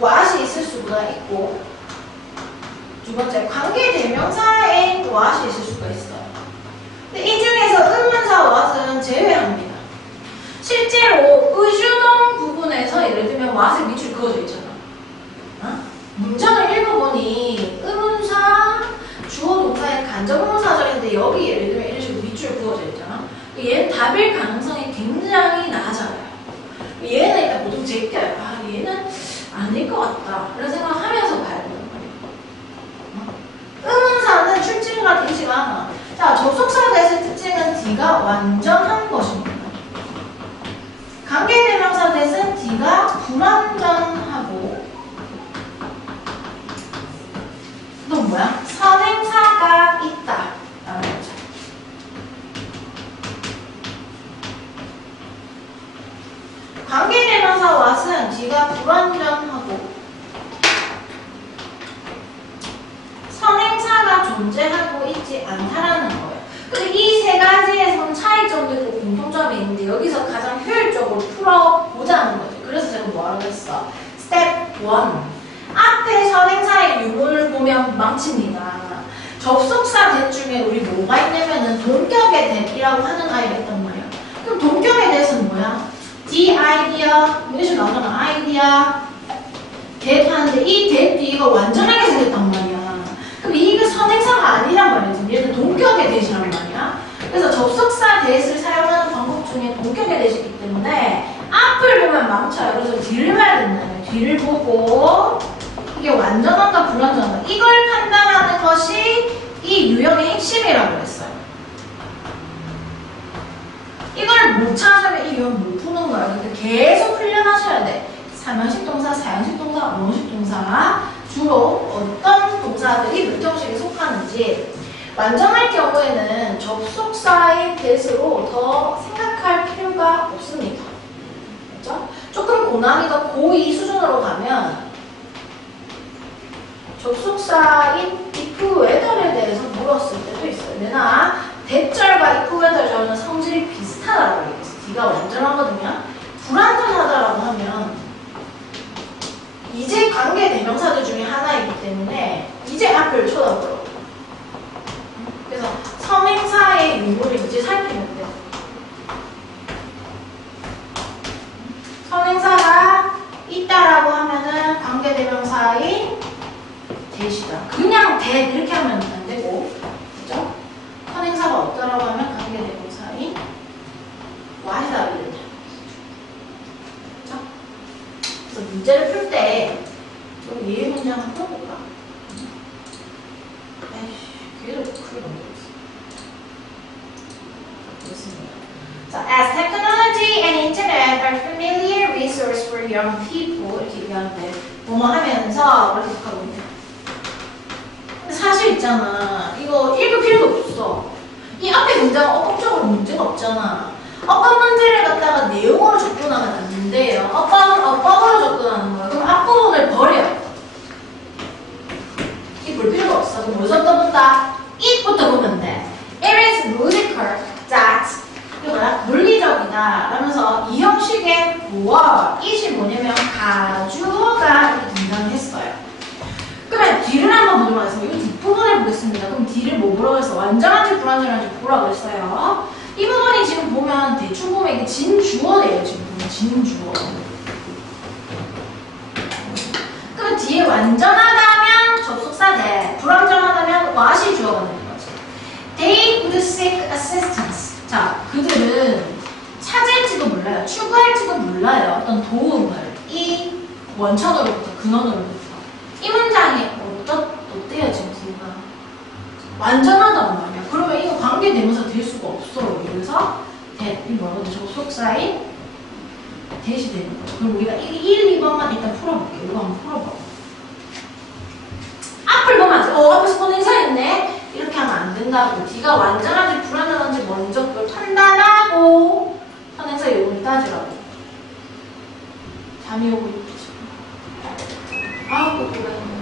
왓이 있을 수가 있고 두 번째 관계대명사인 왓이 있을 수가 있어요. 근데 이 중에서 의문사 왓은 제외합니다. 실제로 의주동 부분에서 예를 들면 왓의 밑줄 그어져 있잖아. 문장을 읽어보니 의문사 주어 동사의 간접의문사절인데 여기 예를 들면 이런 식으로 밑줄 그어져 있잖아. 얘는 답일 가능성이 굉장히 낮아요. 얘는 일단 보통 제껴요. 아, 얘는 아닐 것 같다. 이런 생각하면서 봐야 된단 말이에요. 의문사는 출진과 대시가 하나. 자, 접속사 대시 특징은 D가 완전한 것입니다. 관계대명사 대신 D가 불완전하고 또 뭐야? 선행사가 있다. 라는 거죠. 관계대명사 왓은 D가 불완전하고 선행사가 존재하고 있지 않다라는 거예요. 근데 이 세 가지에서는 차이점도 있고 공통점이 있는데 여기서 가장 효율적으로 풀어보자는 거죠. 그래서 제가 뭐라고 했어? 스텝 1. 앞에 선행사의 유무를 보면 망칩니다. 접속사 대 중에 우리 뭐가 있냐면은 동격의 대이라고 하는 아이가 있단 말이야. 그럼 동격에 대해서는 뭐야? D 아이디어, 이런 식으로 나오잖아. 아이디어, 대 하는데 이 대 뒤가 완전하게 생겼단 말이야. 그럼 이게 선행사가 아니란 말이지. 얘는 동격의 대시란 말이야. 그래서 접속사 대시를 사용하는 방법 중에 동격의 대시이기 때문에 앞을 보면 망쳐요. 그래서 뒤를 봐야 된다면 뒤를 보고 이게 완전한가 불완전한가 이걸 판단하는 것이 이 유형의 핵심이라고 했어요. 이걸 못 찾으면 이 유형 못 푸는 거예요. 근데 계속 훈련하셔야 돼. 3형식 동사, 4형식 동사, 5형식 동사 주로 어떤 동사들이 몇 형식에 속하는지 완전할 경우에는 접속사인 대시로 더 생각할 필요가 없습니다. 그렇죠? 조금 고난이가 고2 수준으로 가면 접속사인 if whether에 대해서 물었을 때도 있어요. 내가 대절과 if whether절은 성질이 비슷하다고 얘기했어. D가 완전하거든요. 불완전하다라고 하면 이제 관계 대명사들 중에 하나이기 때문에 앞을 쳐다보라고. 그래서 선행사의 유무를 이제 살피면 돼. 선행사가 있다라고 하면은 관계대명사인 대시다. 그냥 대 이렇게 하면 안 되고, 그죠? 선행사가 없다라고 하면 관계대명사인 와이다 이렇게. 그죠? 그래서 문제를 풀 때 좀 예의 문제 한번 풀어볼까? 에이씨, 계속 크게 넘겨줬어. 좋습니다. 자, as technology and internet are familiar resource for young people 이렇게 얘기하는데 뭐뭐 하면서 이렇게 하고 있네. 근데 사실 있잖아. 이거 읽을 필요도 없어. 이 앞에 문장은 어법적으로 문제가 없잖아. 어법 문제를 갖다가 내용으로 접근하면 안 돼요. 어법으로 접근하는 거야. 그럼 앞부분을 버려. 이 볼 필요가 없어. 그럼 뭐부터 본다? it부터 보면 돼. It is logical that 이거 뭐야? 논리적이다 라면서 이 형식의 뭐와 it이 뭐냐면 가주어가 이렇게 등장했어요. 그러면 뒤를 한번 보도록 하겠습니다. 이 뒷부분을 보겠습니다. 그럼 뒤를 뭐 보라고 했어? 완전한지 불완전한지 보라고 했어요. 이 부분이 지금 보면 대충 보면 이게 진주어예요. 지금 보면 진주어. 그럼 뒤에 완전하다면 접속사 대, 불완전하다면 what이 주어가 되는 거지. They would seek assistance. 자, 그들은 찾을지도 몰라요. 추구할지도 몰라요. 어떤 도움을. 이 원천으로부터, 근원으로부터. 이 문장이 어때요, 지금 뒤가? 완전하단 말이야. 그러면 이거 관계대명사 될 수가 없어. 그래서 이 뭐라고 접속사인 대시 되는 거죠. 그럼 우리가 1, 2번만 일단 풀어볼게요. 이거 한번 풀어봐. 앞을 보면 안 돼. 앞에서 선행사 있네? 이렇게 하면 안 된다고. D가 완전한지 불완전한지 먼저 그걸 판단하고 선행사 요금을 따지라고. 잠이 오고 있지. 아, 또 그래.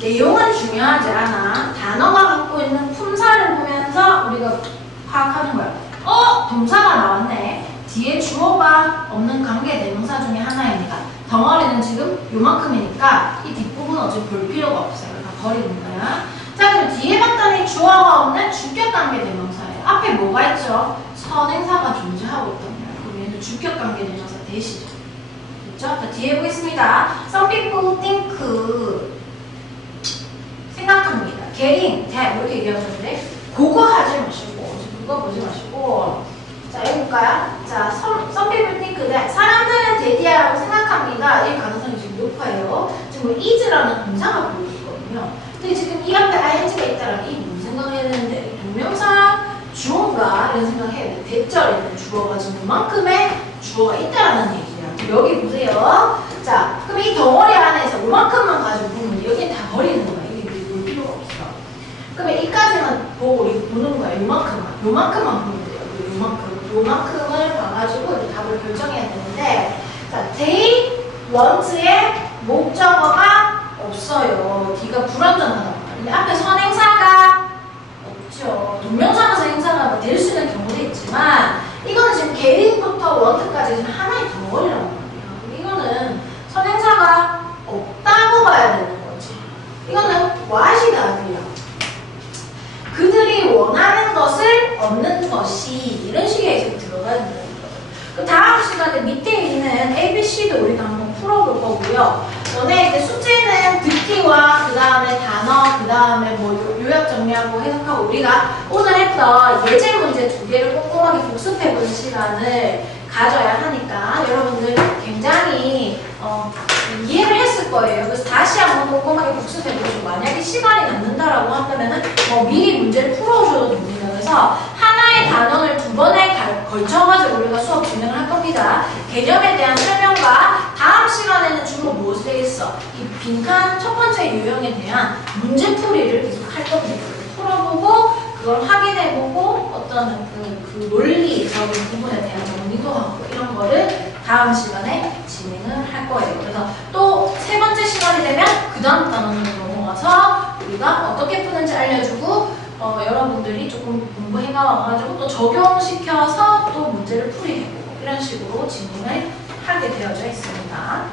내용은 중요하지 않아. 단어가 갖고 있는 품사를 보면서 우리가 파악하는 거야. 동사가 나왔네. 뒤에 주어가 없는 관계대명사 중에 하나입니다. 덩어리는 지금 요만큼이니까 이 뒷부분 어차피 볼 필요가 없어요. 다 버리는 거야. 자, 그럼 뒤에 봤더니 주어가 없는 주격관계대명사예요. 앞에 뭐가 있죠? 선행사가 존재하고 있단 말이야. 그럼 얘는 주격관계대명사 대시죠. 그렇죠? 자, 뒤에 보겠습니다. Some people think 생각합니다. getting, that 이렇게 얘기하셨는데 그거 하지 마시고 그거 보지 마시고 자, 해볼까요? 자, some people think that 사람들은 데디아라고 생각합니다. 이 가능성이 지금 높아요. 지금 is라는 동사가 보이고 있거든요. 근데 지금 이 앞에 ing가 있다면 이 무슨 생각을 해야 되는데 동명사 주어가 이런 생각을 해야 돼. 대절에 있는 주어가 지금 그만큼의 주어가 있다라는 얘기야. 여기 보세요. 자, 그럼 이 덩어리 안에서 요만큼만 가지고 보면 여기는 다 버리는 거야. 그러면 이까지만 보고 우리 보는 거야. 요만큼만 보면 돼요. 요만큼을 봐가지고 이제 답을 결정해야 되는데, 자, they want의 목적어가 없어요. D가 불완전하단 말이야. 근데 앞에 선행사가 없죠. 동명사나 행사가 될 수 있는 경우도 있지만, 이거는 지금 getting부터 want까지 지금 하나의 덩어리란 말이야. 이거는 선행사가 없다고 봐야 되는 거지. 이거는 what이다, 그냥. 그들이 원하는 것을 얻는 것이 이런 식의 지금 들어가 있는 거예요. 그 다음 시간에 밑에 있는 ABC도 우리가 한번 풀어볼 거고요. 너네 이제 숙제는 듣기와 그 다음에 단어, 그 다음에 뭐 요약 정리하고 해석하고 우리가 오늘 했던 예제 문제 2개를 꼼꼼하게 복습해보는 시간을 가져야 하니까 여러분들 굉장히 이해를 했을 거예요. 그래서 다시 한번 꼼꼼하게 복습해보시고 만약에 시간이 남는다라고 한다면은 미리 문제를 풀어오셔도 됩니다. 그래서 하나의 단원을 2번에 걸쳐가지고 우리가 수업 진행을 할 겁니다. 개념에 대한 설명과 다음 시간에는 주로 무엇을 하겠어? 이 빈칸 첫 번째 유형에 대한 문제풀이를 계속 할 겁니다. 풀어보고 그걸 확인해보고 어떤 그 논리적인 부분에 대한 정리도 하고 다음 시간에 진행을 할 거예요. 그래서 또 세 번째 시간이 되면 그 다음 단원으로 넘어가서 우리가 어떻게 푸는지 알려주고 여러분들이 조금 공부해 나와가지고 또 적용시켜서 또 문제를 풀이해보고 이런 식으로 진행을 하게 되어져 있습니다.